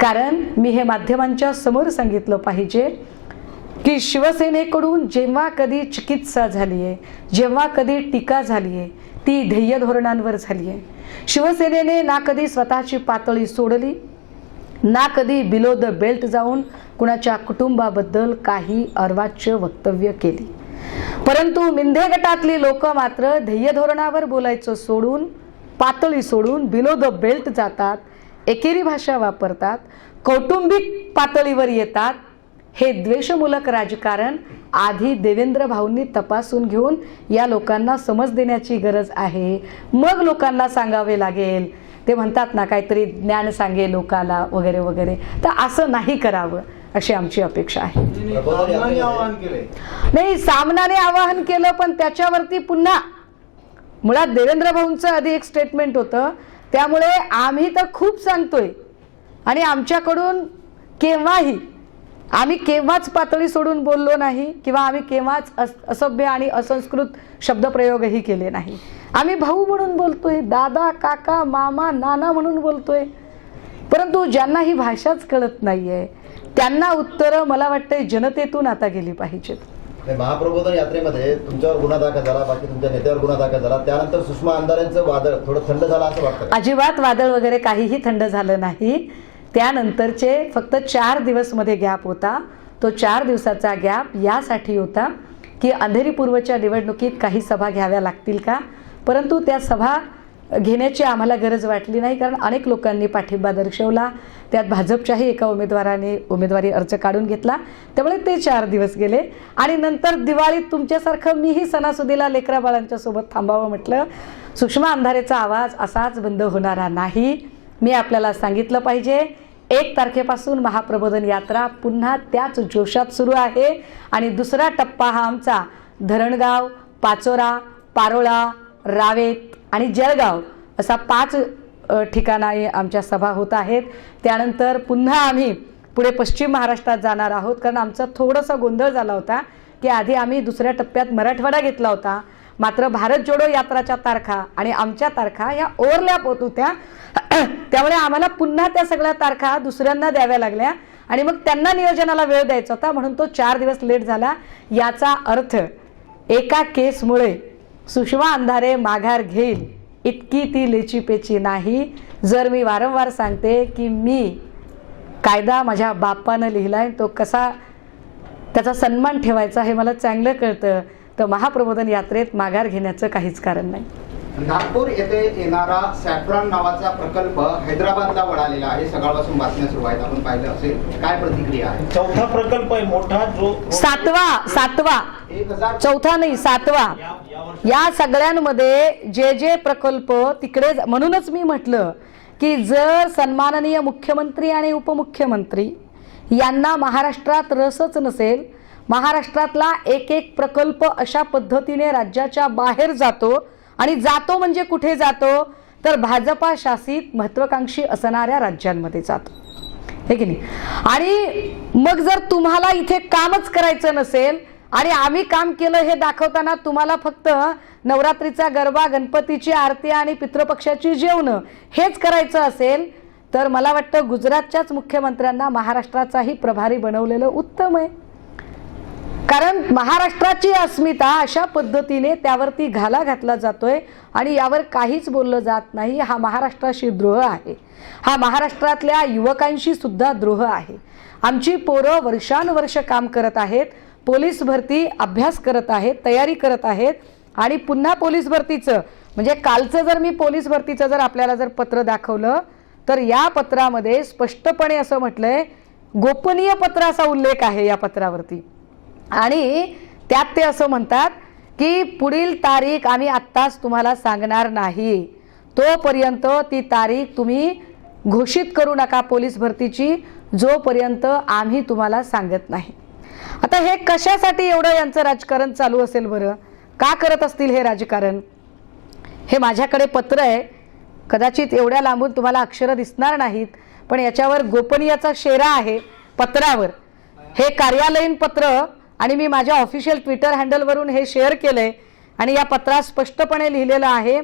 कारण मी हे माध्यमांच्या समोर सांगितलं पाहिजे की शिवसेनेकडून जेव्हा कधी चिकित्सा झाली आहे, जेव्हा कधी टीका झाली आहे, ती ध्येय धोरणांवर झाली आहे। शिवसेनेने ना कधी स्वतःची पातळी सोडली, ना कधी बिलो द बेल्ट जाऊन कुणाच्या कुटुंबाबद्दल काही अर्वाच्य वक्तव्य केली, परंतु मिंधे गटातली लोक मात्र ध्येय धोरणावर बोलायचं सोडून, पातळी सोडून बिलो द बेल्ट जातात, एकेरी भाषा वापरतात, कौटुंबिक पातळीवर येतात। हे द्वेषमूलक राजकारण आधी देवेंद्र भाऊंनी तपासून घेऊन या लोकांना समज देण्याची गरज आहे, मग लोकांना सांगावे लागेल। ते म्हणतात ना काहीतरी ज्ञान सांगे लोकाला वगैरे वगैरे, तर असं नाही करावं। अशी आमची अपेक्षा आहे. सामनाने आवाहन केलंय. नाही, सामनाने आवाहन केलं, पण त्याच्यावरती पुन्हा मुळात देवेंद्र भाऊंचं आधी एक स्टेटमेंट होतं, त्यामुळे आम्ही तर खूप सांगतोय आणि आमच्याकडून आम्ही केव्हाच पातळी सोडून बोललो नाही किंवा आम्ही केव्हाच असभ्य आणि असंस्कृत शब्दप्रयोगही केले नाही. आम्ही भाऊ म्हणून बोलतोय, दादा, काका, मामा, नाना म्हणून बोलतोय. परंतु ज्यांना ही भाषाच कळत नाहीये त्यांना उत्तरं मला वाटतंय जनतेतून आता गेली पाहिजेत. महाप्रबोधन यात्रेमध्ये तुमच्यावर गुन्हा दाखल झाला, बाकी तुमच्या नेत्यावर गुन्हा दाखल झाला, त्यानंतर सुषमा अंधारेंचं वादळ थोडं थंड झालं असं वाटतं? अजिबात वादळ वगैरे काहीही थंड झालं नाही. त्यानंतरचे फक्त 4 दिवस मध्ये गॅप होता. तो 4 दिवसाचा गॅप यासाठी होता की अंधेरी पूर्वच्या निवडणुकीत काही सभा घ्याव्या लागतील का, परंतु त्या सभा घेण्याची आम्हाला गरज वाटली नाही, कारण अनेक लोकांनी पाठिंबा दर्शवला. त्यात भाजपच्याही एका उमेदवाराने उमेदवारी अर्ज काढून घेतला, त्यामुळे ते 4 दिवस गेले. आणि नंतर दिवाळीत तुमच्यासारखं मीही सणासुदीला लेकरा बाळांच्या सोबत थांबावं म्हटलं. सुषमा अंधारेचा आवाज असाच बंद होणारा नाही. मी आपल्याला सांगितलं पाहिजे, 1 तारखेपासून महाप्रबोधन यात्रा पुन्हा त्याच जोशात सुरू आहे आणि दुसरा टप्पा हा आमचा धरणगाव, पाचोरा, पारोळा, रावेत आणि जळगाव असा 5 ठिकाणी आमच्या सभा होत आहेत. त्यानंतर पुन्हा आम्ही पुढे पश्चिम महाराष्ट्रात जाणार आहोत, कारण आमचा थोडासा गोंधळ झाला होता की आधी आम्ही दुसऱ्या टप्प्यात मराठवाडा घेतला होता, मात्र भारत जोडो यात्राच्या तारखा आणि आमच्या तारखा या ओव्हरलॅप होत होत्या. त्यामुळे आम्हाला पुन्हा त्या सगळ्या तारखा दुसऱ्यांना द्याव्या लागल्या आणि मग त्यांना नियोजनाला वेळ द्यायचा होता, म्हणून तो 4 दिवस लेट झाला. याचा अर्थ एका केसमुळे सुषमा अंधारे माघार घेईल इतकी ती लेचीपेची नाही. जर मी वारंवार सांगते की मी कायदा माझ्या बापानं लिहिलाय, तो कसा त्याचा सन्मान ठेवायचा हे मला चांगलं कळतं, तर महाप्रबोधन यात्रेत माघार घेण्याचं काहीच कारण नाही. नागपूर येथे येणारा सॅफ्रॉन नावाचा प्रकल्प हैदराबादला वळालेला आहे. सकाळपासून बातम्या सुरू आहेत, आपण पाहिलं असेल. काय प्रतिक्रिया आहे? 4था प्रकल्प आहे मोठा, जो 7वा 4था नाही 7वा. या सगळ्यांमध्ये जे प्रकल्प तिकडे, म्हणूनच मी म्हटलं की जर सन्माननीय मुख्यमंत्री आणि उपमुख्यमंत्री यांना महाराष्ट्रात रसच नसेल, महाराष्ट्रातला एक प्रकल्प अशा पद्धतीने राज्याच्या बाहेर जातो आणि जातो म्हणजे कुठे जातो, तर भाजपा शासित महत्वाकांक्षी असणाऱ्या राज्यांमध्ये जातो, हे की नाही. आणि मग जर तुम्हाला इथे कामच करायचं नसेल आणि आम्ही काम केलं हे दाखवताना तुम्हाला फक्त नवरात्रीचा गरबा, गणपतीची आरती आणि पितृपक्षाची जेवणं हेच करायचं असेल, तर मला वाटतं गुजरातच्याच मुख्यमंत्र्यांना महाराष्ट्राचाही प्रभारी बनवलेलं उत्तम आहे. कारण महाराष्ट्राची अस्मिता अशा पद्धतीने त्यावरती घाला घातला जातोय आणि यावर काहीच बोललं जात नाही. हा महाराष्ट्राशी द्रोह आहे, हा महाराष्ट्रातल्या युवकांशी सुद्धा द्रोह आहे. आमची पोरं वर्षानुवर्ष काम करत आहेत, पोलीस भरती अभ्यास करत आहेत, तयारी करत आहेत आणि पुन्हा पोलीस भरतीचं म्हणजे कालचं जर मी पोलीस भरतीचं जर आपल्याला जर पत्र दाखवलं तर या पत्रामध्ये स्पष्टपणे असं म्हटलंय, गोपनीय पत्र असा उल्लेख आहे या पत्रावरती आणि त्यात ते असं म्हणतात की पुढील तारीख आम्ही आत्ताच तुम्हाला सांगणार नाही, तोपर्यंत ती तारीख तुम्ही घोषित करू नका पोलीस भरतीची, जोपर्यंत आम्ही तुम्हाला सांगत नाही. आता हे कशासाठी एवढं यांचं राजकारण चालू असेल बरं? का करत असतील हे राजकारण? हे माझ्याकडे पत्र आहे, कदाचित एवढ्या लांबून तुम्हाला अक्षरं दिसणार नाहीत, पण याच्यावर गोपनीयचा शेरा आहे पत्रावर. हे कार्यालयीन पत्र आणि मी माझ्या ऑफिशियल ट्विटर हँडलवरून हे शेअर केलंय आणि या पत्रात स्पष्टपणे लिहिलेलं आहे,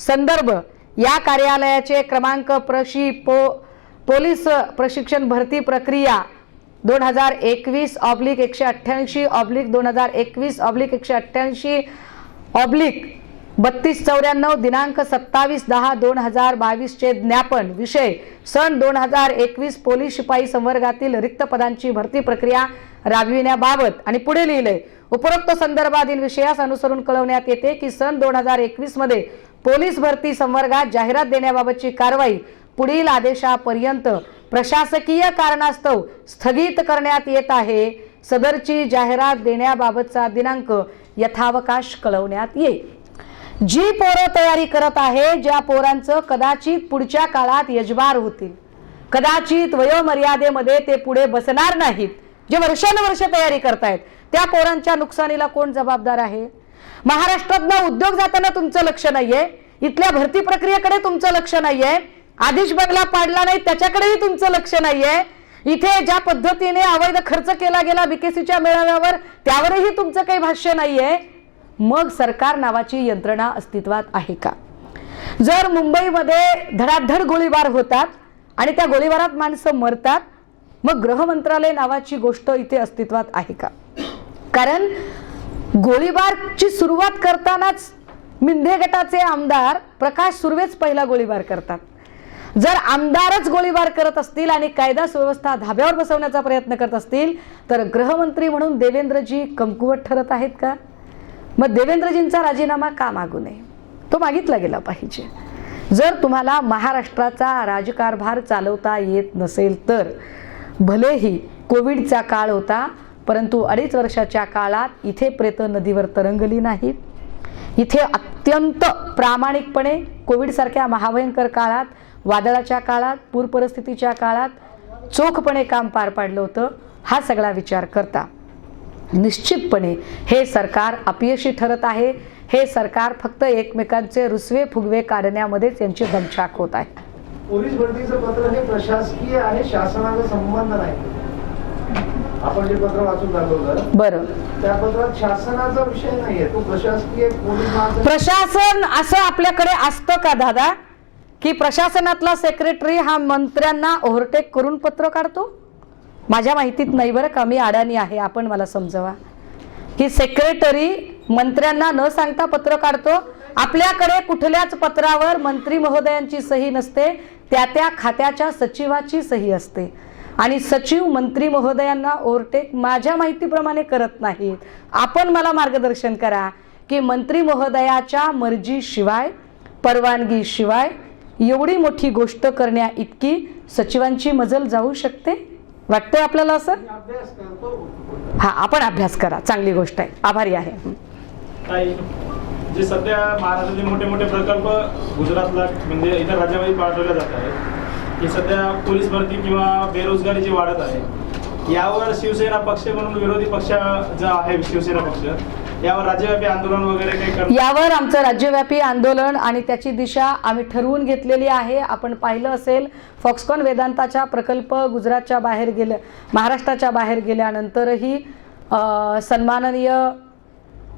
संदर्भ या कार्यालयाचे क्रमांक पोलीस प्रशिक्षण भरती प्रक्रिया 2021/2021/188/188/3294 दिनांक 27/10/2022 चे ज्ञापन, विषय सन 2021 पोलीस शिपाई संवर्गातील रिक्त पदांची भरती प्रक्रिया राबविण्याबाबत. आणि पुढे लिहिलंय, उपरोक्त संदर्भातील विषयास अनुसरून कळवण्यात येते की सन 2021 मध्ये पोलीस भरती संवर्गात जाहिरात देण्याबाबतची कारवाई पुढील आदेशापर्यंत प्रशासकीय कारणास्तव स्थगित करण्यात येत आहे. सदरची जाहिरात देण्याबाबतचा दिनांक यथावकाश कळवण्यात येईल. जी पोरं तयारी करत आहे, ज्या पोरांचं कदाचित पुढच्या काळात यजमार होतील कदाचित वयोमर्यादेमध्ये ते पुढे बसणार नाहीत, जे वर्षानुवर्ष तयारी करतायत, त्या पोरांच्या नुकसानीला कोण जबाबदार आहे? महाराष्ट्रातनं उद्योग जाताना तुमचं लक्ष नाहीये, इथल्या भरती प्रक्रियेकडे तुमचं लक्ष नाहीये, आदिश बंगला पाडला नाही त्याच्याकडेही तुमचं लक्ष नाहीये, इथे ज्या पद्धतीने अवैध खर्च केला गेला बीकेसीच्या मेळाव्यावर त्यावरही तुमचं काही भाष्य नाहीये. मग सरकार नावाची यंत्रणा अस्तित्वात आहे का? जर मुंबईमध्ये धडाधड गोळीबार होतात आणि त्या गोळीबारात माणसं मरतात, मग गृह मंत्रालय नावाची गोष्ट इथे अस्तित्वात आहे का? कारण गोळीबारची सुरुवात करतानाच मिंधे गटाचे आमदार प्रकाश सुर्वेच पहिला गोळीबार करतात. जर आमदारच गोळीबार करत असतील आणि कायदा सुव्यवस्था धाब्यावर बसवण्याचा प्रयत्न करत असतील, तर गृहमंत्री म्हणून देवेंद्रजी कमकुवत ठरत आहेत का? मग देवेंद्रजींचा राजीनामा का मागू नये? तो मागितला गेला पाहिजे. जर तुम्हाला महाराष्ट्राचा राजकारभार चालवता येत नसेल तर, भलेही कोविडचा काळ होता, परंतु 2.5 वर्षाच्या काळात इथे प्रेत नदीवर तरंगली नाहीत. इथे अत्यंत प्रामाणिकपणे कोविडसारख्या महाभयंकर काळात, वादळाच्या काळात, पूर परिस्थितीच्या काळात चोखपणे काम पार पाडलं होतं. हा सगळा विचार करता निश्चितपणे हे सरकार अपयशी ठरत आहे. हे सरकार फक्त एकमेकांचे रुसवे फुगवे काढण्यामध्येच यांची दमछाक होत आहे. पोलीस भरतीचं पत्र हे प्रशासकीय आणि शासनाचा संबंध नाही. आपण जे पत्र वाचून दाखवलं बरं, त्या पत्रात शासनाचा विषय नाहीये, तो प्रशासकीय पोलीस प्रशासन असं आपल्याकडे असतं का दादा, की प्रशासनातला सेक्रेटरी हा मंत्र्यांना ओव्हरटेक करून पत्र काढतो? माझ्या माहितीत नाही बरं का, मी अडाणी आहे, आपण मला समजवा की सेक्रेटरी मंत्र्यांना न सांगता पत्र काढतो. आपल्याकडे कुठल्याच पत्रावर मंत्री महोदयांची सही नसते, त्या खात्याच्या सचिवाची सही असते आणि सचिव मंत्री महोदयांना ओव्हरटेक माझ्या माहितीप्रमाणे करत नाहीत. आपण मला मार्गदर्शन करा की मंत्री महोदयाच्या मर्जीशिवाय, परवानगीशिवाय एवढी मोठी गोष्ट करण्या इतकी सचिवांची मजल जाऊ शकते? वाटतंय आपल्याला असं? अभ्यास करतो. हा, आपण अभ्यास करा, चांगली गोष्ट आहे, आभारी आहे. काही जे सध्या महाराष्ट्रातले मोठे मोठे प्रकल्प गुजरातला म्हणजे इतर राज्यामध्ये पाठवले जात आहे, की सध्या पोलीस भरती किंवा बेरोजगारी जी वाढत आहे, यावर शिवसेना पक्ष म्हणून विरोधी पक्ष जो आहे शिवसेना पक्ष, यावर राज्यव्यापी आंदोलन वगैरे काही करणार? यावर आमचं राज्यव्यापी आंदोलन आणि त्याची दिशा आम्ही ठरवून घेतलेली आहे. आपण पाहिलं असेल, फॉक्सकॉन वेदांताचा प्रकल्प गुजरातच्या बाहेर गेल्या, महाराष्ट्राच्या बाहेर गेल्यानंतरही सन्माननीय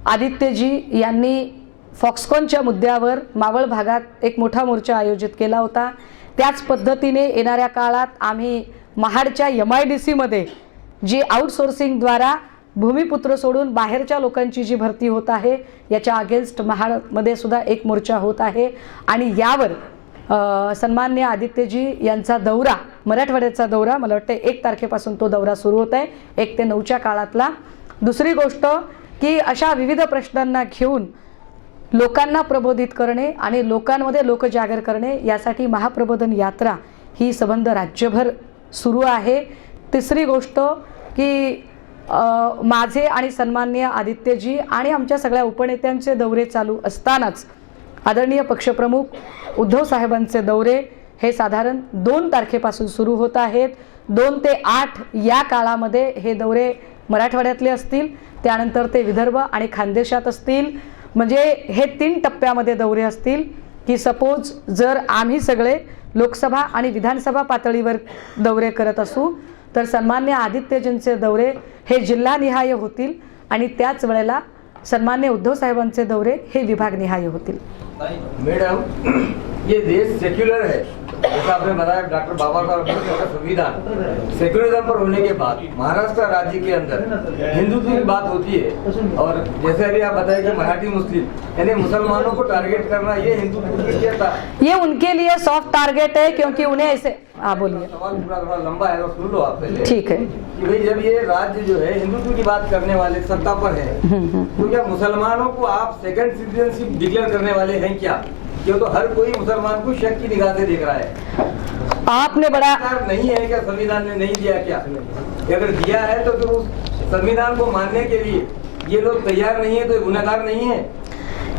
आदित्यजी यांनी फॉक्सकॉनच्या मुद्द्यावर मावळ भागात एक मोठा मोर्चा आयोजित केला होता. त्याच पद्धतीने येणाऱ्या काळात आम्ही महाडच्या MIDC मध्ये जी आउटसोर्सिंगद्वारा भूमिपुत्र सोडून बाहेरच्या लोकांची जी भरती होत आहे, याच्या अगेन्स्ट महाडमध्ये सुद्धा एक मोर्चा होत आहे. आणि यावर सन्मान्य आदित्यजी यांचा दौरा, मराठवाड्याचा दौरा, मला वाटतं 1 तारखेपासून तो दौरा सुरू होत आहे, 1 ते 9च्या काळातला. दुसरी गोष्ट की अशा विविध प्रश्नांना घेऊन लोकांना प्रबोधित करणे आणि लोकांमध्ये लोकजागर करणे, यासाठी महाप्रबोधन यात्रा ही संबंध राज्यभर सुरू आहे. तिसरी गोष्ट की माझे आणि सन्माननीय आदित्यजी आणि आमच्या सगळ्या उपनेत्यांचे दौरे चालू असतानाच आदरणीय पक्षप्रमुख उद्धव साहेबांचे दौरे हे साधारण 2 तारखेपासून सुरू होत आहेत. 2 ते 8 या काळामध्ये हे दौरे मराठवाड्यातले असतील, त्यानंतर ते विदर्भ आणि खानदेशात असतील. म्हणजे हे 3 टप्प्यामध्ये दौरे असतील. की सपोज जर आम्ही सगळे लोकसभा आणि विधानसभा पातळीवर दौरे करत असू, तर सन्मान्य आदित्यजींचे दौरे हे जिल्हानिहाय होतील आणि त्याच वेळेला सन्मान्य उद्धव साहेबांचे दौरे हे विभागनिहाय होतील. मैडम, ये देश सेक्युलर है, जैसा आपने बताया डॉक्टर बाबा साहब अम्बेडकर का संविधान सेक्युलरिज्म पर होने के बाद महाराष्ट्र राज्य के अंदर हिंदुत्व की बात होती है, और जैसे अभी आप बताए कि मराठी मुस्लिम यानी मुसलमानों को टारगेट करना, ये हिंदुत्व की क्या था? ये उनके लिए सॉफ्ट टारगेट है, क्योंकि उन्हें ऐसे, हाँ बोलिए। सवाल थोड़ा लंबा है, सुन लो आप पहले। ठीक है। कि भाई जब ये राज्य जो है हिंदुत्व की बात करने वाले सत्ता पर है, तो क्या मुसलमानों को आप सेकंड सिटीजनशिप डिक्लेयर करने वाले हैं क्या? क्यों तो हर कोई मुसलमान को शक की निगाह से देख रहा है। आपने बड़ा नहीं है क्या संविधान ने नहीं दिया क्या? अगर दिया है तो फिर उस संविधान को मानने के लिए ये लोग तैयार नहीं है तो गुनहगार नहीं है।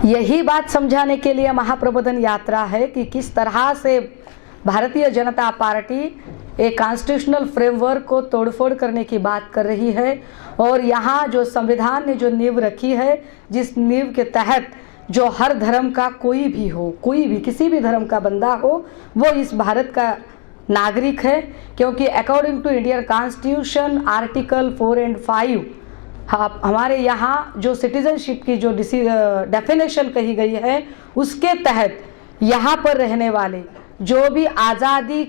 यही बात समझाने के लिए महाप्रबोधन यात्रा है कि किस तरह से भारतीय जनता पार्टी एक कॉन्स्टिट्यूशनल फ्रेमवर्क को तोड़फोड़ करने की बात कर रही है और यहाँ जो संविधान ने जो नींव रखी है, जिस नींव के तहत जो हर धर्म का कोई भी हो, कोई भी किसी भी धर्म का बंदा हो, वो इस भारत का नागरिक है, क्योंकि according to Indian constitution article 4 और 5 हमारे यहाँ जो सिटीजनशिप की जो डेफिनेशन कही गई है, उसके तहत यहाँ पर रहने वाले जो भी आज़ादी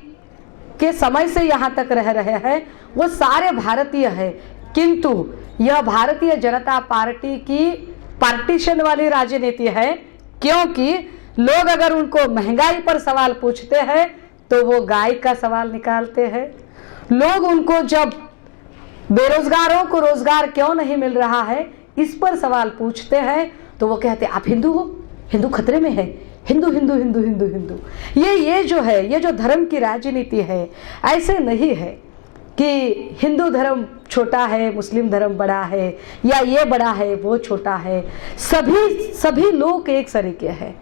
के समय से यहाँ तक रह रहे हैं वो सारे भारतीय हैं। किंतु यह भारतीय जनता पार्टी की पार्टीशन वाली राजनीति है, क्योंकि लोग अगर उनको महंगाई पर सवाल पूछते हैं तो वो गाय का सवाल निकालते हैं। लोग उनको जब बेरोजगारों को रोजगार क्यों नहीं मिल रहा है इस पर सवाल पूछते हैं तो वो कहते हैं आप हिंदू हो, हिंदू खतरे में है, हिंदू हिंदू हिंदू हिंदू हिंदू। ये जो है, ये जो धर्म की राजनीति है, ऐसे नहीं है कि हिंदू धर्म छोटा है, मुस्लिम धर्म बड़ा है, या ये बड़ा है वो छोटा है। सभी लोग एक तरीके हैं।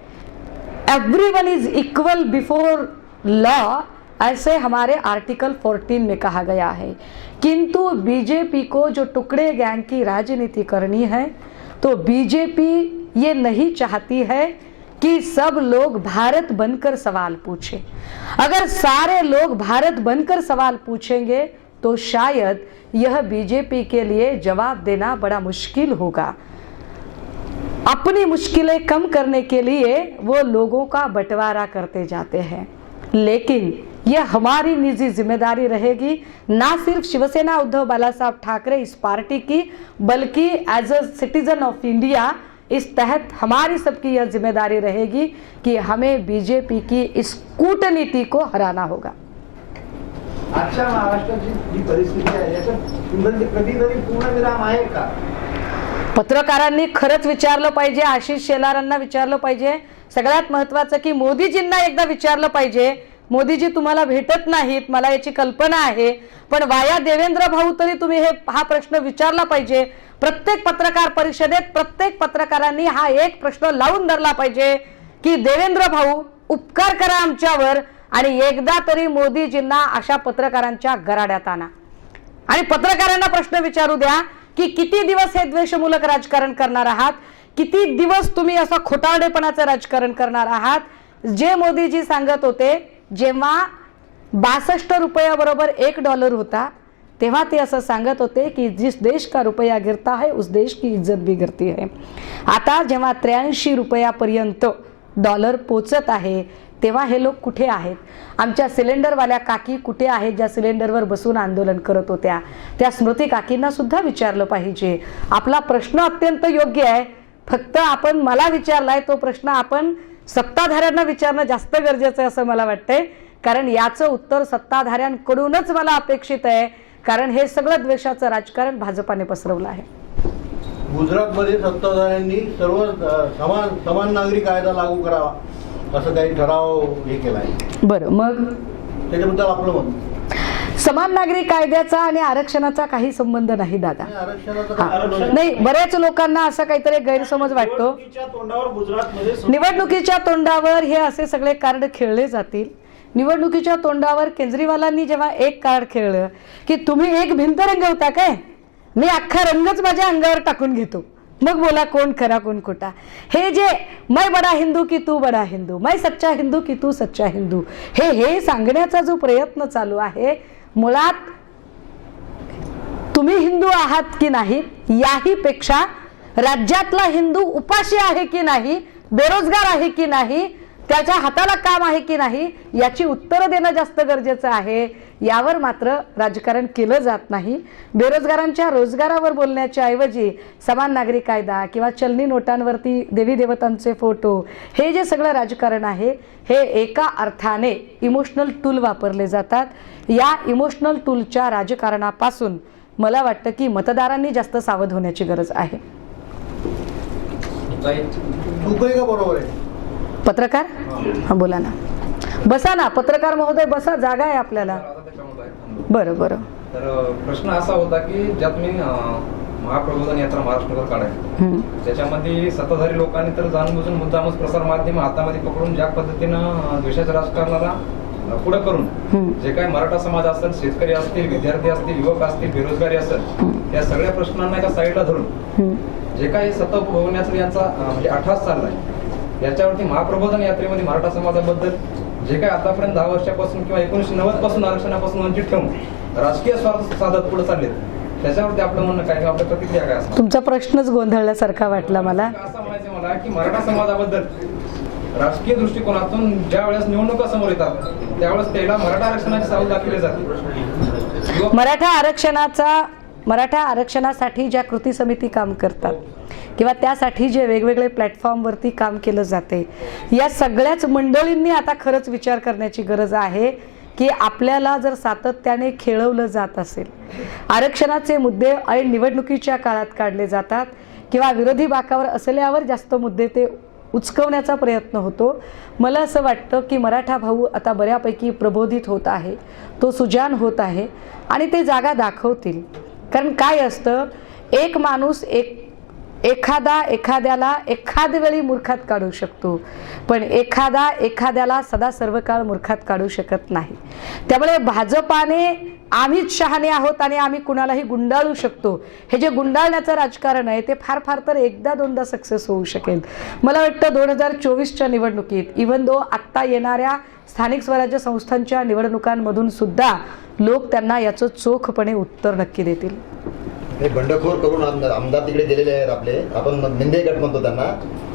Everyone is equal before law, ऐसे हमारे आर्टिकल 14 में कहा गया है। किंतु बीजेपी को जो टुकड़े गैंग की राजनीति करनी है, तो बीजेपी ये नहीं चाहती है कि सब लोग भारत बनकर सवाल पूछे। अगर सारे लोग भारत बनकर सवाल पूछेंगे तो शायद यह बीजेपी के लिए जवाब देना बड़ा मुश्किल होगा। अपनी मुश्किलें कम करने के लिए वो लोगों का बंटवारा करते जाते हैं, लेकिन यह हमारी निजी जिम्मेदारी रहेगी, ना सिर्फ शिवसेना उद्धव बाला साहब ठाकरे इस पार्टी की, बल्कि as a citizen of India इस तहत हमारी सबकी यह जिम्मेदारी रहेगी कि हमें बीजेपी की इस कूटनीति को हराना होगा। आजच्या महाराष्ट्राची जी परिस्थिती आहे याच्यात कधीतरी पूर्णविराम आहे का? पत्रकारांनी खरंच विचारलं पाहिजे, आशिष शेलारांना विचारलं पाहिजे, सगळ्यात महत्त्वाचं की मोदीजींना एकदा विचारलं पाहिजे। मोदीजी तुम्हाला भेटत नाहीत, मला याची कल्पना आहे, पण वाया देवेंद्र भाऊ तरी तुम्ही हा प्रश्न विचारला पाहिजे। प्रत्येक पत्रकार परिषदेत प्रत्येक पत्रकारांनी हा एक प्रश्न लावून धरला पाहिजे की देवेंद्र भाऊ उपकार करा आमच्यावर आणि एकदा तरी मोदीजींना अशा पत्रकारांच्या गराड्यात आणा आणि पत्रकारांना प्रश्न विचारू द्या की किती दिवस हे द्वेषमूलक राजकारण करणार आहात, किती दिवस तुम्ही असं खोटारडेपणाचं राजकारण करणार आहात। जे मोदीजी सांगत होते जेव्हा 62 रुपयाबरोबर $1 होता तेव्हा ते असं सांगत होते की जिस देश का रुपया गिरता है उस देश की इज्जत भी गिरती है। आता जेव्हा 83 रुपयापर्यंत डॉलर पोचत आहे तेव्हा हे लोक कुठे आहेत? आमच्या सिलेंडरवाल्या काकी कुठे आहेत ज्या सिलेंडरवर बसून आंदोलन करत होत्या? त्या स्मृती काकींना सुद्धा विचारलं पाहिजे। आपला प्रश्न अत्यंत योग्य आहे, फक्त आपण मला विचारलाय तो प्रश्न आपण सत्ताधाऱ्यांना विचारणं जास्त गरजेचं आहे असं मला वाटतंय, कारण याचं उत्तर सत्ताधाऱ्यांकडूनच मला अपेक्षित आहे, कारण हे सगळं द्वेषाचं राजकारण भाजपाने पसरवलं आहे। गुजरातमध्ये सत्ताधाऱ्यांनी सर्व समान नागरी कायदा लागू करावा असं काही ठराव हे केलाय। बरं, मग त्याच्याबद्दल आपलं मत? समान नागरी कायद्याचा आणि आरक्षणाचा काही संबंध नाही दादा। आरक्षणाचं नाही, बऱ्याच लोकांना असा काहीतरी गैरसमज वाटतो। निवडणुकीच्या तोंडावर गुजरातमध्ये निवडणुकीच्या तोंडावर हे असे सगळे कार्ड खेळले जातील। निवडणुकीच्या तोंडावर केजरीवालांनी जेव्हा एक कार्ड खेळलं की तुम्ही एक भिंत रंगवता काय, मी अख्खा रंगच माझ्या अंगावर टाकून घेतो, मग बोला कोण खरा कोण खोटा। हे जे मैं बडा हिंदू की तू बडा हिंदू, मैं सच्चा हिंदू की तू सच्चा हिंदू, हे सांगण्याचा जो प्रयत्न चालू आहे, मुळात तुम्ही हिंदू आहात की नाही याही पेक्षा राज्यातला हिंदू उपाशी आहे की नाही, बेरोजगार आहे की नाही, त्याच्या हाताला काम आहे की नाही याची उत्तरं देणं जास्त गरजेचं आहे। यावर मात्र राजकारण केलं जात नाही। बेरोजगारांच्या रोजगारावर बोलण्याच्या ऐवजी समान नागरी कायदा किंवा चलनी नोटांवरती देवी देवतांचे फोटो, हे जे सगळं राजकारण आहे हे एका अर्थाने इमोशनल टूल वापरले जातात। या इमोशनल टूलच्या राजकारणापासून मला वाटतं की मतदारांनी जास्त सावध होण्याची गरज आहे। चूक आहे का बरोबर आहे? पत्रकार, हा बोला ना, बसा ना पत्रकार महोदय, बसा, जागा आहे आपल्याला। बरं बरं। तर प्रश्न असा होता की ज्यात मी महाप्रबोधन यात्रा महाराष्ट्रभर काढाय, त्याच्यामध्ये सत्ताधारी लोकांनी तर जाणून बुजून मुद्दामच प्रसार माध्यम हातामध्ये पकडून ज्या पद्धतीनं देशाच्या राजकारणाला पुढे करून जे काही मराठा समाज असेल, शेतकरी असतील, विद्यार्थी असतील, युवक असतील, बेरोजगारी असेल, या सगळ्या प्रश्नांना एका साईडला धरून जे काही सत्ता भोगवण्याचा यांचा म्हणजे अट्टहास चाललाय, याच्यावरती महाप्रबोधन यात्रेमध्ये मराठा समाजाबद्दल जे काही आतापर्यंत 10 वर्षापासून किंवा 1990 पासून आरक्षणापासून वंचित ठेवून राजकीय स्वार्थ साधत पुढे चालले, त्याच्यावरती आपलं म्हणणं काय, आपल्या प्रतिक्रिया काय असणार? तुमचा प्रश्नच गोंधळल्यासारखा वाटला मला. असं म्हणायचं मला की मराठा समाजाबद्दल राजकीय दृष्टिकोनातून ज्या वेळेस निवडणुका समोर येतात त्यावेळेस त्याला मराठा आरक्षणाची सावध दाखवली जाते. मराठा आरक्षणासाठी ज्या कृती समिती काम करतात किंवा त्यासाठी जे वेगवेगळे प्लॅटफॉर्मवरती काम केलं जाते, या सगळ्याच मंडळींनी आता खरंच विचार करण्याची गरज आहे की आपल्याला जर सातत्याने खेळवलं जात असेल, आरक्षणाचे मुद्दे ऐन निवडणुकीच्या काळात काढले जातात किंवा विरोधी बाकावर असल्यावर जास्त मुद्दे ते उचकवण्याचा प्रयत्न होतो. मला असं वाटतं की मराठा भाऊ आता बऱ्यापैकी प्रबोधित होत आहे, तो सुजान होत आहे आणि ते जागा दाखवतील. कारण काय असतं, एक माणूस एखाद्याला एखाद वेळी मूर्खात काढू शकतो, पण एखाद्याला सदा सर्व काळ मूर्खात काढू शकत नाही. त्यामुळे भाजपाने आम्हीच शहाणे आहोत आणि आम्ही कुणालाही गुंडाळू शकतो, हे जे गुंडाळण्याचं राजकारण आहे ते फार फार तर एकदा दोनदा सक्सेस होऊ शकेल. मला वाटतं 2024च्या निवडणुकीत इव्हन दो आत्ता येणाऱ्या स्थानिक स्वराज्य संस्थांच्या निवडणुकांमधून सुद्धा लोक त्यांना याचं चोखपणे उत्तर नक्की देतील. हे बंडखोर करून आमदार तिकडे गेलेले आहेत आपले, आपण निंदे गट म्हणतो त्यांना.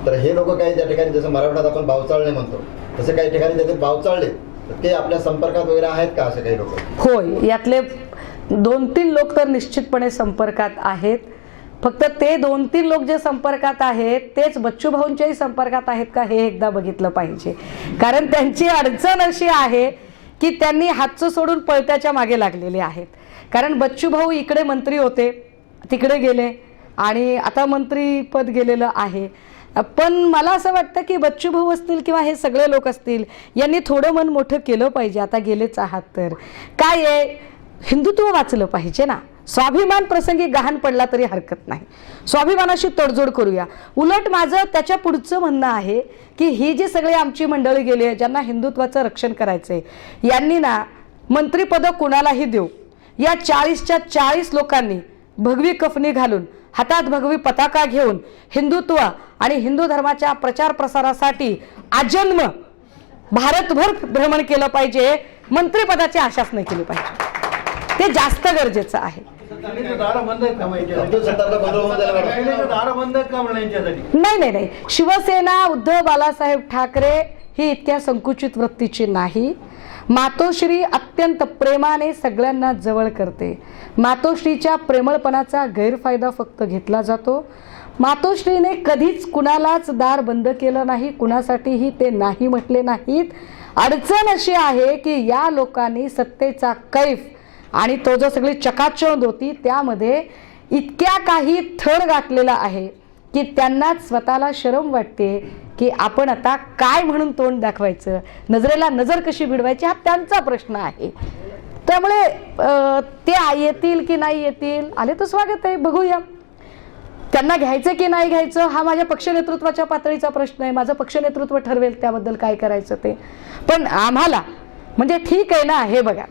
तर हे लोक काही त्या ठिकाणी जसं मराठवाड्यात आपण बावचाळणे म्हणतो तसे काही ठिकाणी त्याचे बावचाळले, तर ते आपल्या संपर्कात वगैरे आहेत का असे काही लोक? होय, यातले 2-3 लोक तर निश्चितपणे संपर्कात आहेत. फक्त ते 2-3 लोक जे संपर्कात आहेत तेच बच्चू भाऊंच्याही संपर्कात आहेत का हे एकदा बघितलं पाहिजे. कारण त्यांची अडचण अशी आहे की त्यांनी हातचं सोडून पळत्याच्या मागे लागलेले आहेत. कारण बच्चू भाऊ इकडे मंत्री होते, तिकडे गेले आणि आता मंत्रीपद गेलेलं आहे. पण मला असं वाटतं की बच्चू भाऊ असतील किंवा हे सगळे लोक असतील, यांनी थोडं मन मोठं केलं पाहिजे. आता गेलेच आहात तर काय आहे, हिंदुत्व वाचलं पाहिजे ना. स्वाभिमान प्रसंगी गहाण पडला तरी हरकत नाही, स्वाभिमानाशी तडजोड करूया. उलट माझं त्याच्या पुढचं म्हणणं आहे की ही जी सगळी आमची मंडळी गेली आहे ज्यांना हिंदुत्वाचं रक्षण करायचंय, यांनी ना मंत्रिपदं कुणालाही देऊ, या 40च्या 40 लोकांनी भगवी कफनी घालून हातात भगवी पताका घेऊन हिंदुत्व आणि हिंदू धर्माच्या प्रचार प्रसारासाठी आजन्म भारतभर भ्रमण केलं पाहिजे. मंत्रिपदाची आशाच नाही केली पाहिजे, ते जास्त गरजेचं आहे. दारं बंद आहेत का माहिती? अब्दुल सत्तारला बदलवून द्यायला पाहिजे. दारं बंद आहेत का म्हणण्यासाठी? नाही, शिवसेना उद्धव बाळासाहेब ठाकरे ही इतक्या संकुचित वृत्तीची नाही. मातोश्री अत्यंत प्रेमाने सगळ्यांना जवळ करते. मातोश्रीच्या प्रेमळपणाचा गैरफायदा फक्त घेतला जातो. मातोश्रीने कधीच कुणालाच दार बंद केलं नाही, कुणासाठीही ते नाही म्हटले नाहीत. अडचण अशी आहे की या लोकांनी सत्तेचा कैफ आणि तो जो सगळी चकाचौंध होती त्यामध्ये इतक्या काही थर गाठलेला आहे की त्यांना स्वतःला शरम वाटते की आपण आता काय म्हणून तोंड दाखवायचं, नजरेला नजर कशी भिडवायची, हा त्यांचा प्रश्न आहे. त्यामुळे ते येतील की नाही येतील, आले तर स्वागत आहे, बघूया. त्यांना घ्यायचं की नाही घ्यायचं हा माझ्या पक्ष नेतृत्वाच्या पातळीचा प्रश्न आहे. माझं पक्ष नेतृत्व ठरवेल त्याबद्दल काय करायचं ते. पण आम्हाला म्हणजे ठीक आहे ना. हे बघा,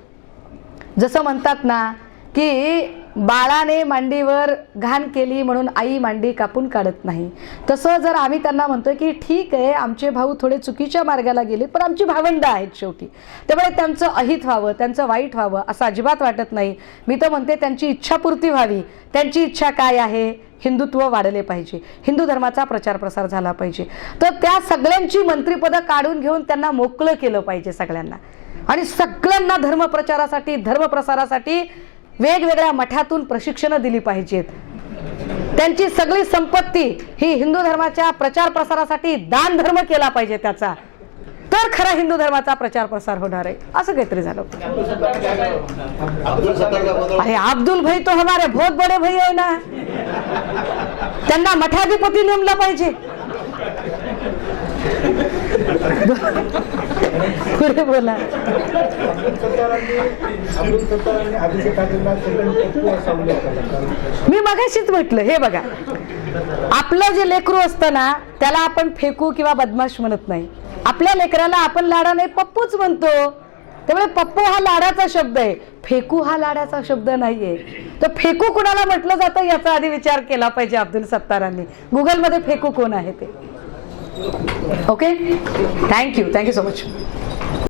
जसं म्हणतात ना की बाळाने मांडीवर घाण केली म्हणून आई मांडी कापून काढत नाही, तसं जर आम्ही त्यांना म्हणतोय की ठीक आहे आमचे भाऊ थोडे चुकीच्या मार्गाला गेले पण आमची भावंड आहेत शेवटी, त्यामुळे त्यांचं अहित व्हावं, त्यांचं वाईट व्हावं असं अजिबात वाटत नाही. मी तर म्हणते त्यांची इच्छापूर्ती व्हावी. त्यांची इच्छा काय आहे, हिंदुत्व वाढले पाहिजे, हिंदू धर्माचा प्रचार प्रसार झाला पाहिजे. तर त्या सगळ्यांची मंत्रिपदं काढून घेऊन त्यांना मोकळं केलं पाहिजे सगळ्यांना, आणि सगळ्यांना धर्मप्रचारासाठी धर्मप्रसारासाठी वेगवेगळ्या मठातून प्रशिक्षणं दिली पाहिजेत. त्यांची सगळी संपत्ती ही हिंदू धर्माच्या प्रचार प्रसारासाठी दान धर्म केला पाहिजे त्याचा, तर खरा हिंदू धर्माचा प्रचार प्रसार होणार आहे. असं काहीतरी झालं. अरे अब्दुल भाई तो हमारे बहुत बड़े भाई आहे ना, त्यांना मठाधिपती नेमला पाहिजे. पुढे बोला. मी मगाशीच म्हटलं, हे बघा आपलं जे लेकरू असतं ना त्याला आपण फेकू किंवा बदमाश म्हणत नाही. आपल्या लेकराला आपण लाडाने पप्पूच म्हणतो. त्यामुळे पप्पू हा लाडाचा शब्द आहे, फेकू हा लाडाचा शब्द नाहीये. तर फेकू कुणाला म्हटलं जातं याचा आधी विचार केला पाहिजे अब्दुल सत्तारांनी. गुगलमध्ये फेकू कोण आहे ते. Okay, thank you so much.